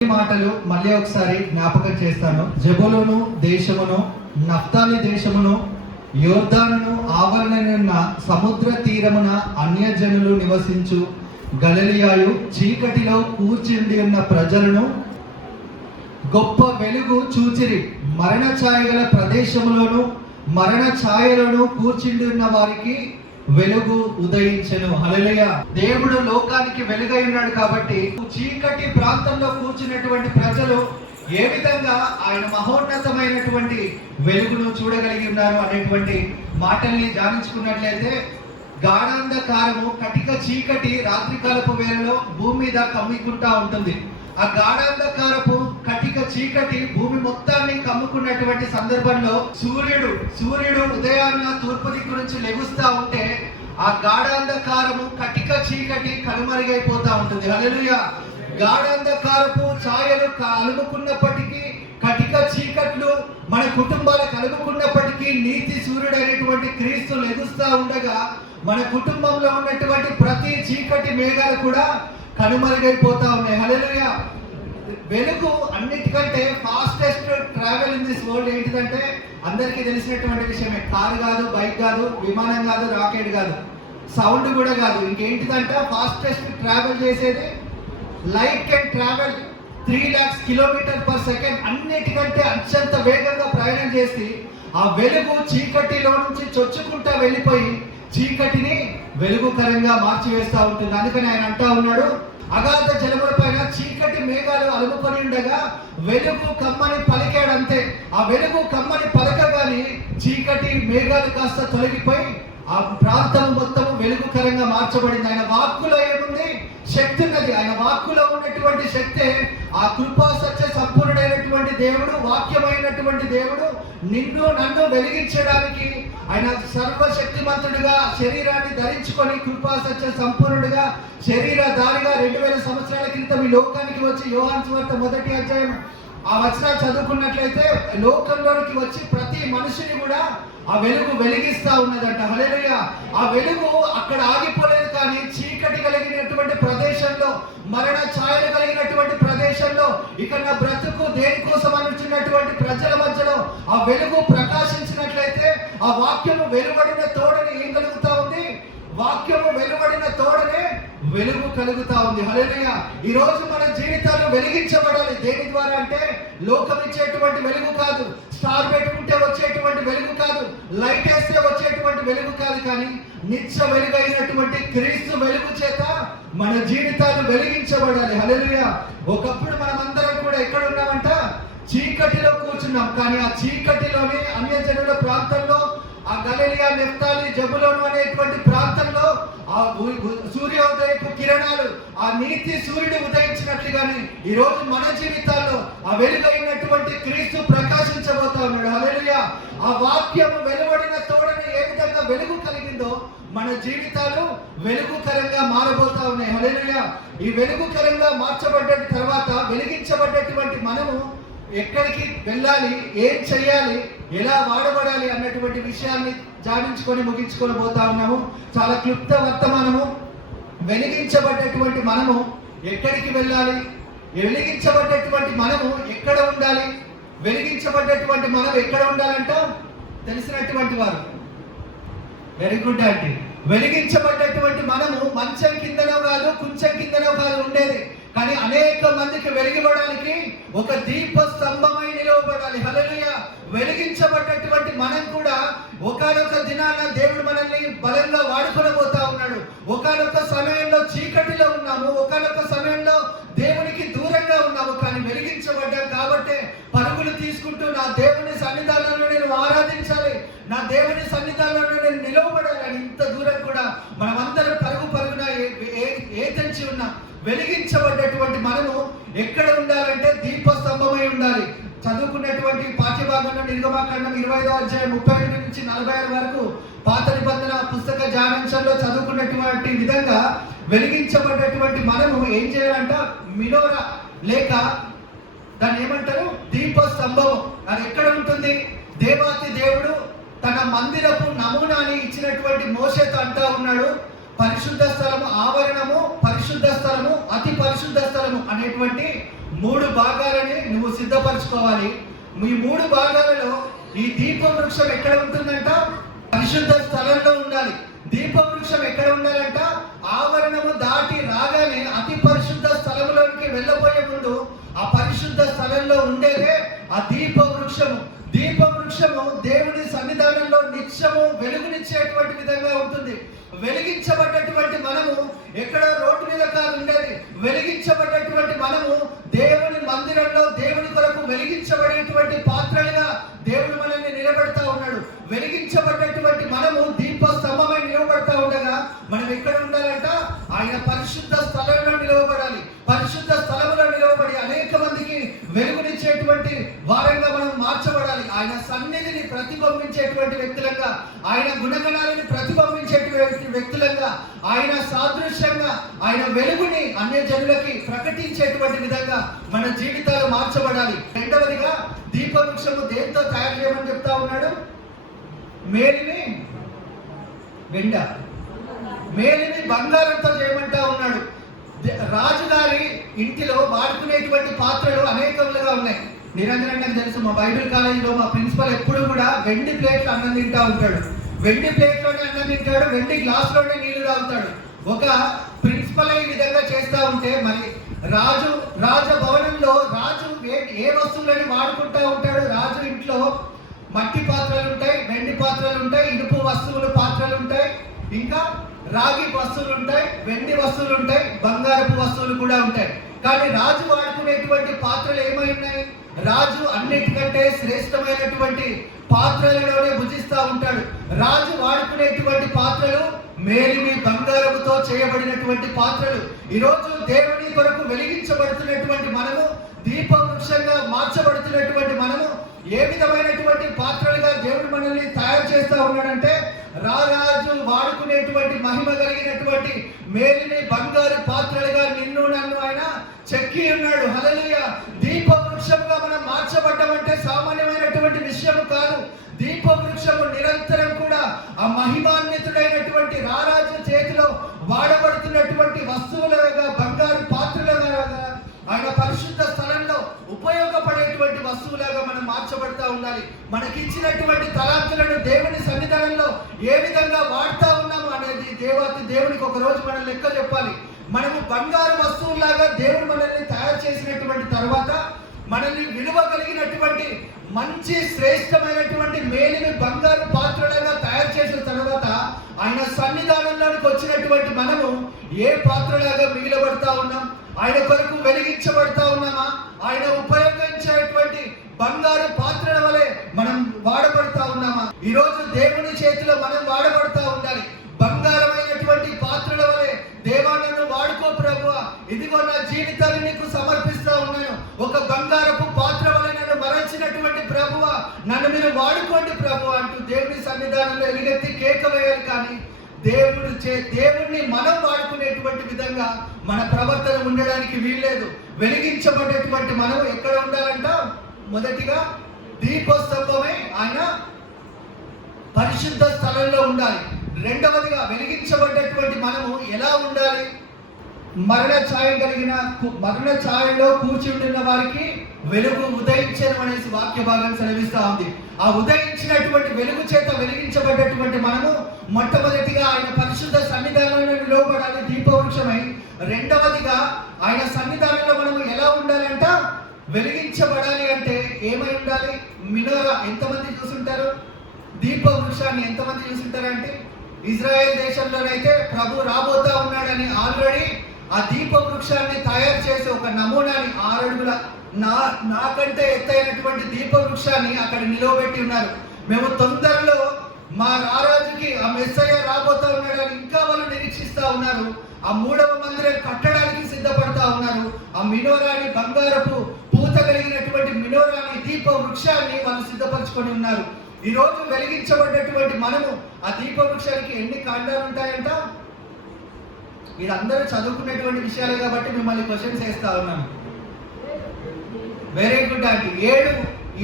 మాటలు మళ్ళీ ఒకసారి జ్ఞాపకం చేస్తాను. జెబూలూను దేశమును, నఫ్తాలి దేశమును, యోర్దానును ఆవరణనున్న సముద్ర తీరమున అన్యజనులు నివసించు గలిలయయు చీకటిలో కూర్చుండి ఉన్న ప్రజలను గొప్ప వెలుగు చూచిరి. మరణ ఛాయగల ప్రదేశములోను మరణ ఛాయలను కూర్చుండి ఉన్న వారికి వెలుగు ఉదయించెను. హల్లెలూయా. దేవుడు లోకానికి వెలుగై ఉన్నాడు కాబట్టి చీకటి ప్రాంతంలో కూర్చున్నటువంటి ప్రజలు ఏ విధంగా ఆయన మహోన్నతమైనటువంటి వెలుగును చూడగలిగి ఉన్నారు అనేటువంటి మాటల్ని ధ్యానించుకున్నట్లయితే, గాఢాంధకారము కటిక చీకటి రాత్రికాలపు వేళలో భూమి మీద కమ్ముకుంటా ఉంటుంది. ఆ గాఢాంధకారపు కటిక చీకటి భూమి మొత్తాన్ని కమ్ముకున్నటువంటి సందర్భంలో సూర్యుడు ఉదయాన్న తూర్పు దిక్కు నుంచి లెగుస్తా ఉంటే ఆ గాఢాంధకారము కటిక చీకటి కనుమరుగైపోతా ఉంటుంది. హల్లెలూయా. గాఢాంధకారపు ఛాయలు అలుముకున్నప్పటికీ, కటిక చీకట్లు మన కుటుంబాలకు అలుముకున్నప్పటికీ, నీతి సూర్యుడు అనేటువంటి క్రీస్తు లెగుస్తా ఉండగా మన కుటుంబంలో ఉన్నటువంటి ప్రతి చీకటి మేఘాలు కూడా కనుమరుగైపోతా ఉన్నాయి. హల్లెలూయా. వెలుగు అన్నిటికంటే fastest travel in this world ఏంటిదంటే అందరికీ తెలిసినటువంటి విషయమే. కారు కాదు, బైక్ కాదు, విమానం కాదు, రాకెట్ కాదు, సౌండ్ కూడా కాదు. ఇంకేంటిదంటే ఫాస్టెస్ట్ ట్రావెల్ చేసేది light can travel 3 lakhs km/s. అన్నిటికంటే అత్యంత వేగంగా ప్రయాణం చేసి ఆ వెలుగు చీకటిలో నుంచి చొచ్చుకుంటా వెళ్ళిపోయి చీకటిని వెలుగుకరంగా మార్చివేస్తా ఉంటుంది. అందుకని ఆయన అంటా ఉన్నాడు, అగాధ జలముల పైన చీకటి మేఘాలు అలుముకొని ఉండగా వెలుగు కమ్మని పలికాడు. అంతే. ఆ వెలుగు కమ్మని పలకగాని చీకటి మేఘాలు కాస్త తొలగిపోయి ఆ ప్రాంతం మొత్తం వెలుగుకరంగా మార్చబడింది. ఆయన వాక్కులో ఏముంది? శక్తి ఉన్నది. ఆయన వాక్కులో ఉన్నటువంటి శక్తే ఆ కృపా సత్య సంపూర్ణుడైనటువంటి దేవుడు, వాక్యమైనటువంటి దేవుడు నిన్ను నన్ను వెలిగించడానికి ఆయన సర్వశక్తిమంతుడిగా శరీరాన్ని ధరించుకొని కృపా సత్య సంపూర్ణుడిగా శరీరధారిగా 2000 సంవత్సరాల క్రితం ఈ లోకానికి వచ్చి యోహాను సువార్త 1వ అధ్యాయం ఆ వచనాలు చదువుకున్నట్లయితే లోకంలోనికి వచ్చి ప్రతి మనిషిని కూడా ఆ వెలుగు వెలిగిస్తా ఉన్నదంట. హల్లెలూయా. ఆ వెలుగు అక్కడ ఆగిపోలేదు, కానీ చీకటి కలిగినటువంటి ప్రదేశంలో, మరణ ఛాయలు కలిగినటువంటి ప్రదేశంలో, ఇక నా బ్రతుకు దేనికోసం అనుచున్నటువంటి ప్రజల మధ్యలో ఆ వెలుగు ప్రకాశించినట్లయితే ఆ వాక్యము వెలువడిన తోడని ఏం కలుగుతా ఉంది? వాక్యము వెలువడిన తోడనే వెలుగు కలుగుతా ఉంది. హల్లెలూయా. ఈ రోజు మన జీవితాలు వెలిగించబడాలి. దేని ద్వారా అంటే లోకం ఇచ్చేటువంటి వెలుగు కాదు, స్టార్ పెట్టుకుంటే వచ్చేటువంటి వెలుగు కాదు, లైట్ వేస్తే వచ్చేటువంటి వెలుగు కాదు, కానీ నిత్య వెలుగైనటువంటి క్రీస్తు వెలుగు చేత మన జీవితాలు వెలిగించబడాలి. హల్లెలూయా. ఒకప్పుడు మనం అందరం కూడా ఎక్కడ ఉన్నామంట? చీకటిలో కూర్చున్నాం. కానీ ఆ చీకటిలోనే అన్యజనుల ప్రాంతంలో, ఆ గలిలయ, నఫ్తాలి, జెబూలూను అనేటువంటి ప్రాంతంలో ఆ సూర్యోదయపు కిరణాలు, ఆ నీతి సూర్యుడు ఉదయించినట్లుగానే ఈ రోజు మన జీవితాల్లో ఆ వెలుగైనటువంటి క్రీస్తు ప్రకాశించబోతా ఉన్నాడు. హల్లెలూయా. ఆ వాక్యము వెలువడిన తోడని ఏ విధంగా వెలుగు కలిగిందో మన జీవితాలు వెలుగుకరంగా మారబోతా ఉన్నాయి. హల్లెలూయా. ఈ వెలుగుకరంగా మార్చబడ్డ తర్వాత వెలిగించబడ్డటువంటి మనము ఎక్కడికి వెళ్ళాలి, ఏం చెయ్యాలి, ఎలా వాడబడాలి అన్నటువంటి విషయాన్ని ధ్యానించుకొని ముగించుకొని పోతా ఉన్నాము. చాలా క్లుప్త వర్తమానము. వెలిగించబడ్డటువంటి మనము ఎక్కడికి వెళ్ళాలి, వెలిగించబడ్డటువంటి మనము ఎక్కడ ఉండాలి, వెలిగించబడ్డటువంటి మనం ఎక్కడ ఉండాలంట తెలిసినటువంటి వారు వెరీ గుడ్ ఆంటీ. వెలిగించబడ్డటువంటి మనము మంచం కిందనో కాదు, కుంచం కిందనో కాదు ఉండేది, కానీ అనేక మందికి వెలిగివ్వడానికి ఒక దీప స్తంభమై నిలవబడాలి. హల్లెలూయా. వెలిగించబడ్డటువంటి మనం కూడా ఒకానొక దినాన దేవుడు మనల్ని బలంగా వాడుకొనబోతా ఉన్నాడు. ఒకానొక సమయంలో చీకటిలో ఉన్నాము, ఒకానొక సమయంలో దేవునికి దూరంగా ఉన్నాము, కానీ వెలిగించబడ్డాం కాబట్టి పరుగులు తీసుకుంటూ నా దేవుని సన్నిధానంలో నేను ఆరాధించాలి, నా దేవుని సన్నిధానంలో నేను నిలవబడాలని ఇంత దూరం కూడా మనమందరం పరుగున ఏ తెంచి ఉన్నాం. వెలిగించబడ్డటువంటి మనము ఎక్కడ ఉండాలంటే దీపస్తంభమై ఉండాలి. చదువుకున్నటువంటి పాఠ్యభాగంలో నిర్గమాకాండం 25వ అధ్యాయం 32 నుంచి 46 వరకు పాత నిబంధన పుస్తక ధ్యానాంశంలో చదువుకున్నటువంటి విధంగా వెలిగించబడ్డటువంటి మనము ఏం చేయాలంట? మినోరా లేక దాన్ని ఏమంటారు? దీపస్తంభం. అది ఎక్కడ ఉంటుంది? దేవాతి దేవుడు తన మందిరపు నమూనాని ఇచ్చినటువంటి మోషేతో అంటా ఉన్నాడు, పరిశుద్ధ స్థలము, ఆవరణము, పరిశుద్ధ స్థలము, అతి పరిశుద్ధ స్థలము అనేటువంటి 3 భాగాలని నువ్వు సిద్ధపరచుకోవాలి. ఈ 3 భాగాలలో ఈ దీప వృక్షం ఎక్కడ ఉంటుందంట? పరిశుద్ధ స్థలంలో ఉండాలి. దీప వృక్షం ఎక్కడ ఉండాలంట? ఆవరణము దాటి రాగానే అతి పరిశుద్ధ స్థలంలోనికి వెళ్ళబోయే ముందు ఆ పరిశుద్ధ స్థలంలో ఉండేదే ఆ దీప వృక్షము. దీప వృక్షము దేవుని సన్నిధానంలో నిత్యము వెలుగునిచ్చేటువంటి విధంగా ఉంటుంది. వెలిగించబడ్డటువంటి మనము ఎక్కడ రోడ్డు మీద కాదు ఉండేది. వెలిగించబడ్డటువంటి మనము దేవుని మందిరంలో దేవుని కొరకు వెలిగించబడేటువంటి పాత్రలుగా దేవుడు మనల్ని నిలబెడతా ఉన్నాడు. వెలిగించబడ్డటువంటి మనము దీప స్తంభమై నిలబడతా ఉండగా మనం ఎక్కడ ఉండాలంట? ఆయన పరిశుద్ధ స్థలంలో నిలవబడాలి. పరిశుద్ధ స్థలంలో నిలవబడి అనేక మందికి వెలుగునిచ్చేటువంటి వారంగా మనం మార్చబడాలి. ఆయన సన్నిధిని ప్రతిబింబించేటువంటి వ్యక్తులంగా, ఆయన గుణగణాలను ప్రతిబింబించేటువంటి వ్యక్తులంగా, ఆయన సాదృశ్యంగా ఆయన వెలుగుని అన్య జనులకి ప్రకటించేటువంటి విధంగా మన జీవితాలు మార్చబడాలి. రెండవదిగా దీప వృక్షము దేంతో తయారు చేయమని చెప్తా ఉన్నాడు? మేలిమి వెండ, మేలిమి బంగారంతో చేయమంటా ఉన్నాడు. రాజుగారి ఇంటిలో వాడుకునేటువంటి పాత్రలు అనేకములుగా ఉన్నాయి. నిరంజన్ నాకు తెలుసు, మా బైబిల్ కాలేజీలో మా ప్రిన్సిపల్ ఎప్పుడు కూడా వెండి ప్లేట్లు అన్నం తింటా ఉంటాడు. వెండి ప్లేట్లోనే అన్నం తింటాడు, వెండి గ్లాస్లోనే నీళ్లు తాగుతాడు. ఒక ప్రిన్సిపల్ ఈ విధంగా చేస్తూ ఉంటే మరి రాజభవనంలో రాజు ఏ వస్తువులని వాడుకుంటా ఉంటాడు? రాజు ఇంట్లో మట్టి పాత్రలు ఉంటాయి, వెండి పాత్రలు ఉంటాయి, ఇనుపు వస్తువులు పాత్రలు ఉంటాయి, ఇంకా రాగి వస్తువులు ఉంటాయి, వెండి వస్తువులు ఉంటాయి, బంగారపు వస్తువులు కూడా ఉంటాయి. కానీ రాజు వాడుకునేటువంటి పాత్రలు ఏమై ఉన్నాయి? రాజు అన్నిటికంటే శ్రేష్టమైనటువంటి పాత్రలలోనే భుజిస్తూ ఉంటాడు. రాజు వాడుకునేటువంటి పాత్రలు మేలిమి బంగారముతో చేయబడినటువంటి పాత్రలు. ఈరోజు దేవుని కొరకు వెలిగించబడుతున్నటువంటి మనము, దీప వృక్షంగా మార్చబడుతున్నటువంటి మనము ఏ విధమైనటువంటి పాత్రలుగా దేవుడు మనల్ని తయారు చేస్తా ఉన్నాడంటే, రాజు వాడుకునేటువంటి మహిమ కలిగినటువంటి మేలిమి బంగారు పాత్రలుగా నిన్ను నన్ను ఆయన చెక్కి ఉన్నాడు. హల్లెలూయా. దీప వృక్షంగా మనం మార్చబడ్డామంటే సామాన్యమైనటువంటి విషయం కాదు. దీప వృక్షము నిరంతరం కూడా ఆ మహిమాన్వితుడైనటువంటి రారాజు చేతిలో వాడబడుతున్నటువంటి వస్తువులుగా, బంగారు పాత్రలుగా, ఆయన పరిశుద్ధ స్థలంలో ఉపయోగపడేటువంటి వస్తువులాగా మనం మార్చబడతా ఉండాలి. మనకిచ్చినటువంటి తలాంతులను దేవుని సన్నిధానంలో ఏ విధంగా వాడుతా ఉన్నాము అనేది దేవునికి ఒక రోజు మనం లెక్క చెప్పాలి. మనము బంగారు వస్తువులాగా దేవుడు మనల్ని తయారు చేసినటువంటి తర్వాత, మనల్ని విలువ కలిగినటువంటి మంచి శ్రేష్టమైనటువంటి మేలిమి బంగారు పాత్రలుగా తయారు చేసిన తర్వాత ఆయన సన్నిధానంలోనికి వచ్చినటువంటి మనము ఏ పాత్రలాగా మిగిలబడతా ఉన్నాం? ఆయన కొరకు వెలిగించబడతా ఉన్నామా? ఆయన ఉపయోగించేటువంటి బంగారు పాత్రల వలె మనం వాడబడతా ఉన్నామా? ఈరోజు దేవుని చేతిలో మనం వాడబడతా ఉండాలి. బంగారమైనటువంటి పాత్రల వలె దేవా నన్ను వాడుకో ప్రభువా, ఇదిగో నా జీవితాన్ని నీకు సమర్పిస్తా ఉన్నాను. ఒక బంగారపు పాత్ర వలె నన్ను మరచినటువంటి ప్రభువా, నన్ను మీరు వాడుకోండి ప్రభువా అంటూ దేవుని సన్నిధానంలో ఎలుగెత్తి కేక వేయాలి. కానీ దేవుణ్ణి మనం వాడుకునేటువంటి విధంగా మన ప్రవర్తన ఉండడానికి వీల్లేదు. వెలిగించబడేటువంటి మనం ఎక్కడ ఉండాలంట? మొదటిగా దీపస్తంభమై ఆయన పరిశుద్ధ స్థలంలో ఉండాలి. రెండవదిగా వెలిగించబడ్డటువంటి మనము ఎలా ఉండాలి? మరణ ఛాయలో కూర్చి ఉండిన వారికి వెలుగు ఉదయించను అనేసి వాక్య భాగం సెలవిస్తా ఉంది. ఆ ఉదయించినటువంటి వెలుగు చేత వెలిగించబడ్డటువంటి మనము మొట్టమొదటిగా ఆయన పరిశుద్ధ సన్నిధానంలో నిలవబడాలి దీపవృక్షమై. రెండవదిగా ఆయన సన్నిధానంలో మనము ఎలా ఉండాలంట? వెలిగించబడాలి అంటే ఏమై ఉండాలి? మినోరా ఎంతమంది చూసుంటారు? దీప వృక్షాన్ని ఎంతమంది చూసుంటారంటే, ఇజ్రాయెల్ దేశంలోనైతే ప్రభు రాబోతా ఉన్నాడని ఆల్రెడీ ఆ దీప వృక్షాన్ని తయారు చేసి ఒక నమూనాని 6 అడుగుల నాకంటే ఎత్తైనటువంటి దీప వృక్షాన్ని అక్కడ నిలవబెట్టి ఉన్నారు. మేము తొందరలో మా రారాజుకి ఆ మెస్సయ్య రాబోతా ఉన్నాడని ఇంకా వాళ్ళు నిరీక్షిస్తా ఉన్నారు. ఆ 3వ మందిరం కట్టడానికి సిద్ధపడతా ఉన్నారు. ఆ మినోరాని, బంగారపు పూత కలిగినటువంటి మినోరాని, దీప వృక్షాన్ని వాళ్ళు సిద్ధపరచుకొని ఉన్నారు. ఈ రోజు వెలిగించబడ్డటువంటి మనము ఆ దీప వృక్షానికి ఎన్ని కాండాలు ఉంటాయంట? ఇది అందరూ చదువుకునేటువంటి విషయాలే కాబట్టి మిమ్మల్ని క్వశ్చన్స్ వేస్తా ఉన్నాను. వెరీ గుడ్ అండి.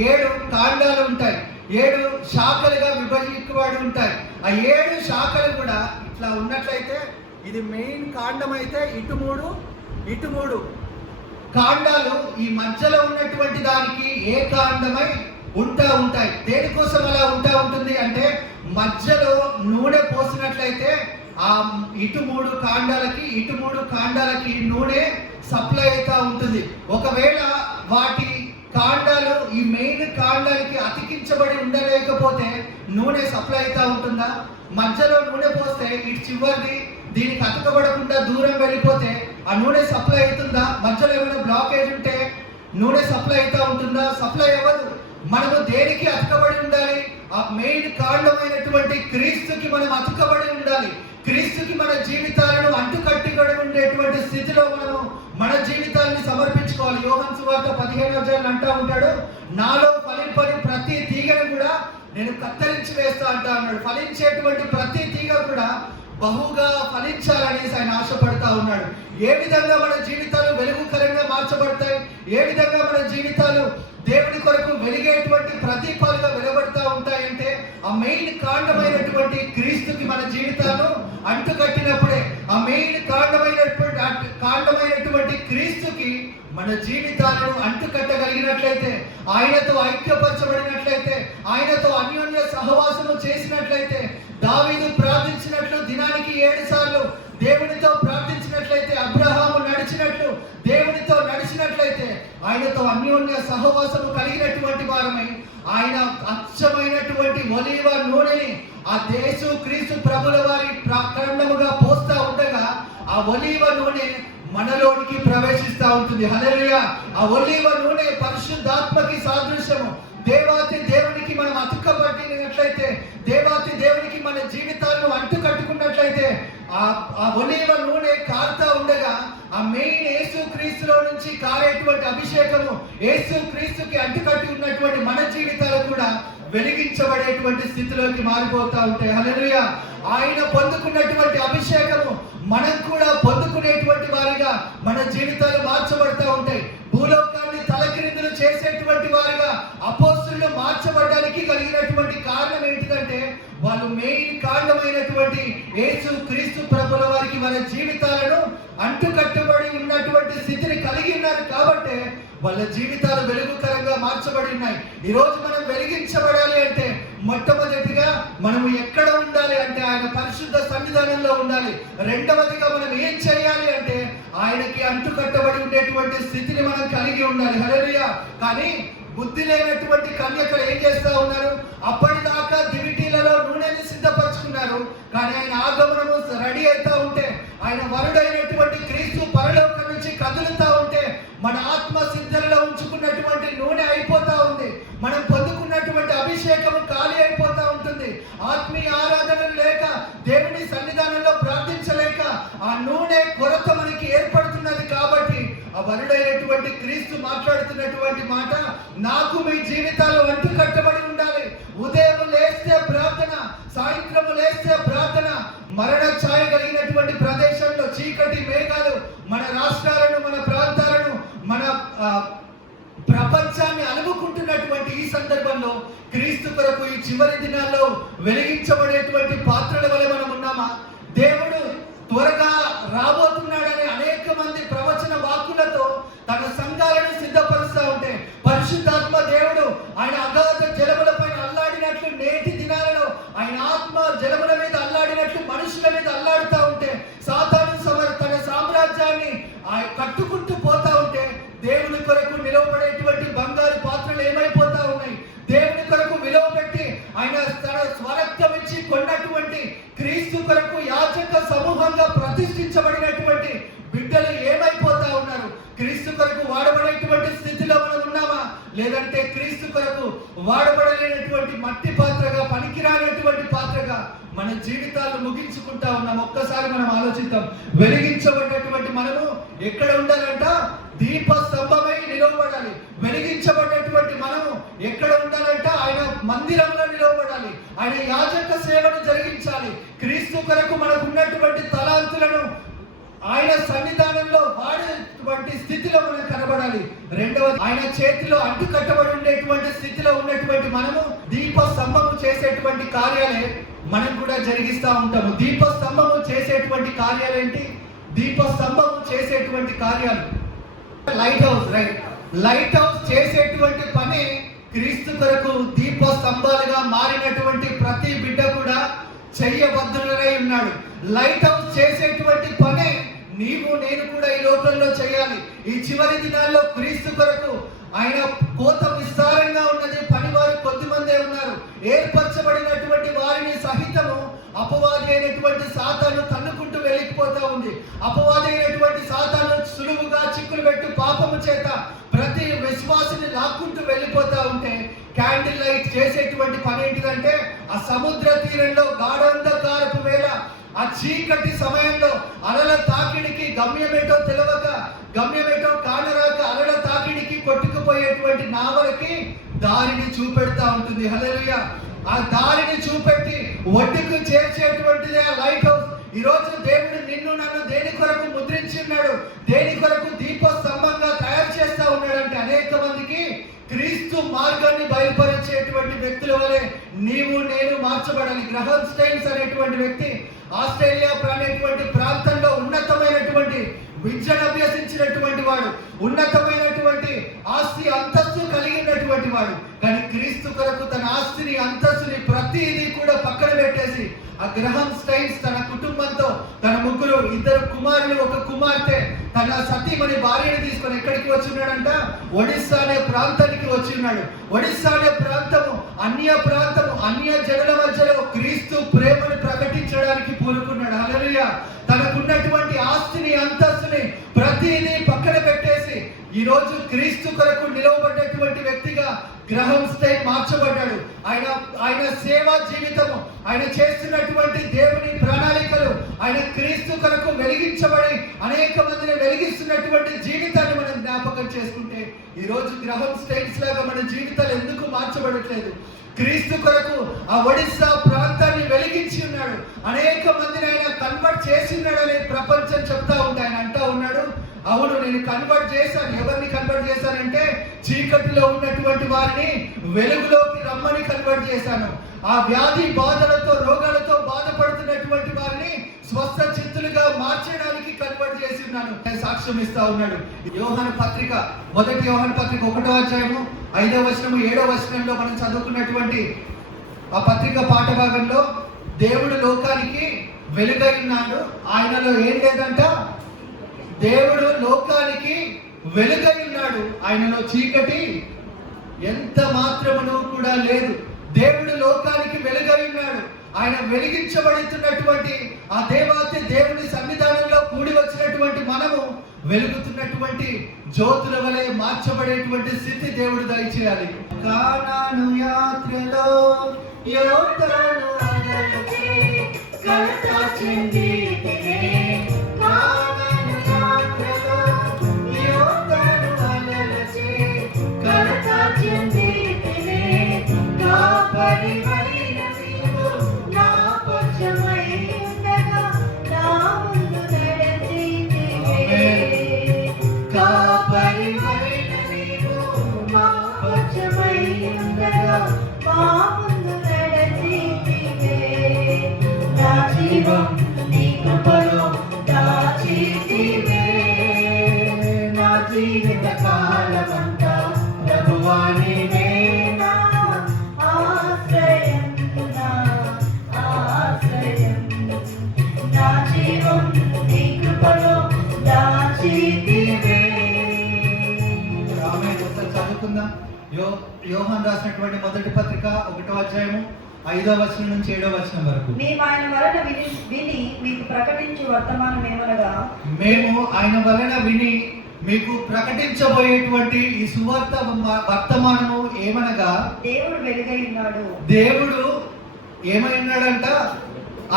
7 కాండాలు ఉంటాయి. 7 శాఖలుగా విభజించబడి ఉంటాయి. ఆ 7 శాఖలు కూడా ఇట్లా ఉన్నట్లయితే ఇది మెయిన్ కాండం అయితే ఇటు మూడు కాండాలు ఈ మధ్యలో ఉన్నటువంటి దానికి ఏ కాండమై ఉంటాయి. దేనికోసం అలా ఉంటుంది అంటే మధ్యలో నూనె పోసినట్లయితే ఆ ఇటు మూడు కాండాలకి నూనె సప్లై అవుతా ఉంటుంది. ఒకవేళ వాటి కాండాలు ఈ మెయిన్ కాండానికి అతికించబడి ఉండలేకపోతే నూనె సప్లై అవుతా ఉంటుందా? మధ్యలో నూనె పోస్తే ఇటు చివరిది దీనికి అతకబడకుండా దూరం వెళ్ళిపోతే ఆ నూనె సప్లై అవుతుందా? మధ్యలో ఏమైనా బ్లాకేజ్ ఉంటే నూనె సప్లై అవుతా ఉంటుందా? సప్లై అవ్వదు. మనము దేనికి అతకబడి ఉండాలి? ఆ మెయిన్ కాండమైనటువంటి క్రీస్తుకి మనం అతకబడి ఉండాలి. క్రీస్తుకి మన జీవితాలను అంటుకట్టుబడి ఉండేటువంటి స్థితిలో మనము మన జీవితాన్ని సమర్పించుకోవాలి. యోహాను సువార్త 15 అంటా ఉంటాడు, నాలో ఫలింపని ప్రతి తీగను కూడా నేను కత్తిరించి వేస్తా అన్నాడు. ఫలించేటువంటి ప్రతి తీగ కూడా బహుగా ఫలించాలనేసి ఆయన ఆశపడతా ఉన్నాడు. ఏ విధంగా మన జీవితాలు వెలుగుకరంగా మార్చబడతాయి, ఏ విధంగా మన జీవితాలు దేవుని కొరకు వెలిగేటువంటి ప్రదీపాలుగా వెలువడుతూ ఉంటాయంటే ఆ మెయిన్ కాండమైనటువంటి క్రీస్తుకి మన జీవితాలను అంటుకట్టినప్పుడే, ఆ మెయిన్ కాండమైనటువంటి క్రీస్తుకి మన జీవితాలను అంటుకట్టగలిగినట్లయితే, ఆయనతో ఐక్యపరచబడినట్లయితే, ఆయనతో అన్యోన్య సహవాసము చేసినట్లయితే, దావీదు ప్రార్థించినట్లు దినానికి 7 సార్లు దేవునితో ప్రార్థించినట్లయితే, అబ్రహాము నడిచినట్లు దేవునితో నడిచినట్లయితే, ఆయనతో అన్యోన్య సహవాసము కలిగినటువంటి వారమై ఆయన అచ్చమైనటువంటి ఒలీవ నూనెని ఆ యేసు క్రీస్తు ప్రభుల వారి ప్రాకాండముగా పోస్తా ఉండగా ఆ ఒలీవ నూనె మనలోనికి ప్రవేశిస్తా ఉంటుంది. హల్లెలూయా. ఆ ఒలీవ నూనె పరిశుద్ధాత్మకి సాదృశ్యము. దేవాతి దేవునికి మనం అతుకబట్టినట్లయితే, దేవాతి దేవునికి మన జీవితాలను అంటుకట్టుకున్నట్లయితే ఆ ఒలీవ నూనె కారుతా ఉండగా ఆ మెయిన్ యేసు క్రీస్తులో నుంచి కారేటువంటి అభిషేకము యేసు క్రీస్తుకి అంటుకట్టి ఉన్నటువంటి మన జీవితాలు కూడా వెలిగించబడేటువంటి స్థితిలోకి మారిపోతా ఉంటాయి. హల్లెలూయా. ఆయన పొందుకున్నటువంటి అభిషేకము మనం కూడా పొందుకునేటువంటి వారిగా మన జీవితాలు మార్చబడతా ఉంటాయి. భూలోకాన్ని తలకిందులు చేసేటువంటి వారిగా అపోస్తులు మార్చబడడానికి కలిగినటువంటి కారణం ఏంటిదంటే వాళ్ళు మెయిన్ కాండమైనటువంటి యేసు క్రీస్తు ప్రభుల వారికి మన జీవితాలను అంటుకట్టుబడి ఉన్నటువంటి స్థితిని కలిగి ఉన్నారు కాబట్టి వాళ్ళ జీవితాలు వెలుగుకరంగా మార్చబడి ఉన్నాయి. ఈరోజు మనం వెలిగించబడాలి అంటే మొట్టమొదటిగా మనము ఎక్కడ ఉండాలి అంటే ఆయన పరిశుద్ధ సన్నిధానంలో ఉండాలి. రెండవదిగా మనం ఏం చేయాలి అంటే ఆయనకి అంటుకట్టబడి ఉండేటువంటి స్థితిని మనం కలిగి ఉండాలి. హల్లెలూయా. కానీ బుద్ధి లేనటువంటి కన్యకలు ఏం చేస్తా ఉన్నారు? అప్పటిదాకా దివిటీలలో నూనెని సిద్ధపరచుకున్నారు. కానీ ఆయన ఆగమనము రెడీ అవుతా ఉంటే, ఆయన వరుడైనటువంటి క్రీస్తు పరలోకం నుంచి కదులుతా ఉంటే మన ఆత్మ సిద్ధంలో ఉంచుకున్నటువంటి నూనె అయిపోతా ఉంది. మనం పొందుకున్నటువంటి అభిషేకము ఖాళీ అయిపోతా ఉంటుంది. ఆత్మీయ ఆరాధన లేక, దేవుని సన్నిధానంలో ప్రార్థించలేక ఆ నూనె కొరత మనకి ఏర్పడుతున్నది. కాబట్టి ఆ వరుడైనటువంటి క్రీస్తు మాట్లాడుతున్నటువంటి మాట, నాకు మీ జీవితాలు అంటుకట్టబడి ఉండాలి. ఉదయం లేస్తే ప్రార్థన, సాయంత్రం లేస్తే ప్రార్థన. మరణ ఛాయ కలిగినటువంటి ప్రదేశంలో చీకటి మేఘాలు మన రాష్ట్రాలను, మన ప్రాంతాలను, మన ప్రపంచాన్ని అలుముకుంటున్నటువంటి ఈ సందర్భంలో క్రీస్తు కొరకు ఈ చివరి దినాల్లో వెలిగించబడేటువంటి పాత్రల వలె మనం ఉన్నామా? దేవుడు త్వరగా రాబోతున్నాడని అనేక మంది ప్రవచన వాక్కులతో తన సంఘాలను సిద్ధపరుస్తూ ఉంటే, పరిశుద్ధాత్మ దేవుడు ఆయన అగాధ జలముల పైన అల్లాడినట్లు, నేటి దినాలలో ఆయన ఆత్మ జలముల మీద అల్లాడినట్లు మనుషుల మీద అల్లాడుతూ ఉంటే, సాతాను తన సామ్రాజ్యాన్ని కట్టుకుంటూ పోతా ఉంటే, దేవుని కొరకు నిలవబడేటువంటి బంగారు పాత్రలు ఏమైపోతా ఉన్నాయి? దేవుని కొరకు విలువ పెట్టి ఆయన తన స్వరక్తం ఇచ్చి కొన్నటువంటి క్రీస్తు కొరకు యాజక సమూహంగా ప్రతిష్ఠించబడినటువంటి బిడ్డలు ఏమైపోతా ఉన్నారు? క్రీస్తు కొరకు వాడబడేటువంటి స్థితిలో మనం ఉన్నామా? లేదంటే క్రీస్తు కొరకు వాడబడలేనటువంటి మట్టి పాత్రగా, పనికిరానటువంటి పాత్రగా మన జీవితాలు ముగించుకుంటా ఉన్నాం? ఒక్కసారి మనం ఆలోచిద్దాం. వెలిగించబడ్డటువంటి మనము ఎక్కడ ఉండాలంట? దీప స్తంభమై నిలవబడాలి. వెలిగించబడ్డటువంటి మనము ఎక్కడ ఉండాలంట? ఆయన మందిరంలో నిలవబడాలి. ఆయన యాజక సేవను జరిగించాలి. క్రీస్తు కొరకు మనకు ఉన్నటువంటి తలాంతులను ఆయన సన్నిధానంలో వాడేటువంటి స్థితిలో మనం కనబడాలి. రెండవది, ఆయన చేతిలో అంటుకట్టబడి ఉండేటువంటి స్థితిలో ఉన్నటువంటి మనము దీప స్తంభము చేసేటువంటి కార్యాలే మనం కూడా జరిగిస్తా ఉంటాము. దీప స్తంభము చేసేటువంటి కార్యాలు ఏంటి? దీపస్తంభము చేసేటువంటి కార్యాలు. Light house, right. Light house చేసేటువంటి పని క్రీస్తు కొరకు దీపస్తంభాలుగా మారినటువంటి ప్రతి బిడ్డ కూడా చెయ్యబద్దులై ఉన్నాడు. లైట్ హౌస్ చేసేటువంటి పని నీవు నేను కూడా ఈ లోకంలో చేయాలి. ఈ చివరి దినాల్లో క్రీస్తు కొరకు ఆయన కోత విస్తారంగా ఉన్నది, పని వారు కొద్దిమందే ఉన్నారు. ఏర్పరచబడినటువంటి వారిని సహితము అపవాది అయినటువంటి సాతాను తన్నుకుంటూ వెళ్ళిపోతా ఉంది. అపవాది అయినటువంటి సాతాను సులువుగా చిక్కులు పెట్టు పాపము చేత ప్రతి విశ్వాసిని లాక్కుంటూ వెళ్ళిపోతా ఉంటే క్యాండిల్ లైట్ చేసేటువంటి పని ఏంటిదంటే ఆ సముద్ర తీరంలో గాఢంధకారపు వేళ, ఆ చీకటి సమయంలో అలల తాకిడికి గమ్యమేటో తెలవక, గమ్యమేటో కానరాక అలల తాకిడికి కొట్టుకుపోయేటువంటి నావలకి దారిని చూపెడతా ఉంటుంది. హల్లెలూయా. ఆ దారిని చూపెట్టి ఒడ్డుకు చేర్చేటువంటిది ఆ లైట్ హౌస్. ఈ రోజు దేవుడు నిన్ను నన్ను దేని కొరకు ముద్రించి ఉన్నాడు, దేని కొరకు దీపస్తంభంగా తయారు చేస్తా ఉన్నాడంటే అనేక మందికి క్రీస్తు మార్గాన్ని బయలుపరిచేటువంటి వ్యక్తుల వలె నీవు నేను మార్చబడాలి. గ్రహం స్టైన్స్ అనేటువంటి వ్యక్తి ఆస్ట్రేలియా అనేటువంటి ప్రాంతంలో ఉన్నతమైనటువంటి విద్యను అభ్యసించినటువంటి వాడు, ఉన్నతమైనటువంటి ఆస్తి అంతస్తు కలిగినటువంటి వాడు. కానీ క్రీస్తు కొరకు తన ఆస్తిని అంతస్తుని ప్రతిదీ కూడా పక్కన పెట్టేసి ఆ గ్రహం స్టైన్స్ తన కుటుంబంతో, తన ముగ్గురు, ఇద్దరు కుమారులు, ఒక కుమార్తె, తన సతీమణి భార్యని తీసుకొని ఎక్కడికి వచ్చిన్నాడంట? ఒడిస్సా అనే ప్రాంతానికి వచ్చిన్నాడు. ఒడిస్సా అనే ప్రాంతము అన్య జనుల మధ్యలో క్రీస్తు ప్రేమను ప్రకటించడానికి పూనుకున్నాడు. హల్లెలూయా. తనకున్నటువంటి ఆస్తిని అంతస్తుని ప్రతిదీ పక్కన పెట్టేసి ఈ రోజు క్రీస్తు కొరకు నిలవబడ్డటువంటి వ్యక్తిగా గ్రహం స్టైన్ మార్చబడ్డాడు. ఆయన సేవా జీవితము, ఆయన చేస్తున్నటువంటి దేవుని ప్రణాళికలు, ఆయన క్రీస్తు కొరకు వెలిగించబడి అనేక మందిని వెలిగిస్తున్నటువంటి జీవితాన్ని మనం జ్ఞాపకం చేసుకుంటే ఈ రోజు గ్రహం స్టైన్స్ లాగా మన జీవితాలు ఎందుకు మార్చబడట్లేదు? క్రీస్తు కొరకు ఆ ఒడిస్సా ప్రాంతాన్ని వెలిగించి ఉన్నాడు. అనేక మందిని ఆయన కన్వర్ట్ చేసి ఉన్నాడు అని ప్రపంచం చెప్తా ఉంటే ఆయన అంటా ఉన్నాడు, అవును నేను కన్వర్ట్ చేశాను. ఎవరిని కన్వర్ట్ చేశానంటే చీకటిలో ఉన్నటువంటి వారిని వెలుగులోకి రమ్మని కన్వర్ట్ చేశాను. ఆ వ్యాధి బాధలతో, రోగాలతో బాధపడుతున్నటువంటి వారిని స్వస్థ చిత్తులుగా మార్చడానికి కన్వర్ట్ చేసి ఉన్నాను సాక్ష్యం ఇస్తా ఉన్నాడు. యోహాను పత్రిక, మొదటి యోహాను పత్రిక 1వ అధ్యాయము 5వ వచనము 7వ వచనంలో మనం చదువుకున్నటువంటి ఆ పత్రిక పాఠ భాగంలో దేవుడు లోకానికి వెలుగై ఉన్నాడు. ఆయనలో ఏం లేదంట? దేవుడు లోకానికి వెలుగై ఉన్నాడు, ఆయనలో చీకటి ఎంత మాత్రమును కూడా లేదు. దేవుడు లోకానికి వెలుగై ఉన్నాడు. ఆయన వెలిగించబడుతున్నటువంటి ఆ దేవాతి దేవుని సన్నిధానంలో కూడి వచ్చినటువంటి మనము వెలుగుతున్నటువంటి జ్యోతుల వలె మార్చబడేటువంటి స్థితి దేవుడు దయచేయాలి. కానాను యాత్రలో యోర్దాను అలలకే కలత చెందితినే, కానాను యాత్రలో యోర్దాను అలలకే కలత చెందితినే, కాపరివైన నీవు నా పక్షమై ఉండగా నా ముందు నడిచితివే, కాపరివైన నీవు నా పక్షమై ఉండగా మా ముందు నడిచితివే, నా జీవం నీ కృపలో దాచితివే, నా జీవిత కాలమంతా ప్రభువా నీవే నా ఆశ్రయం, నా ఆశ్రయం, నా జీవం నీ కృపలో దాచితివే. ఆమేన్. చదువుకుందాం. యోహాను రాసినటువంటి మొదటి పత్రిక 1వ అధ్యాయము 5వ వచనం నుంచి 7వ వచనం వరకు. మేము ఆయన వలన విని మీకు ప్రకటించు వర్తమానం ఏమనగా, మేము ఆయన వలన విని మీకు ప్రకటించబోయేటువంటి ఈ సువార్త వర్తమానము ఏమనగా, దేవుడు వెలుగై ఉన్నాడు. దేవుడు ఏమై ఉన్నాడంట?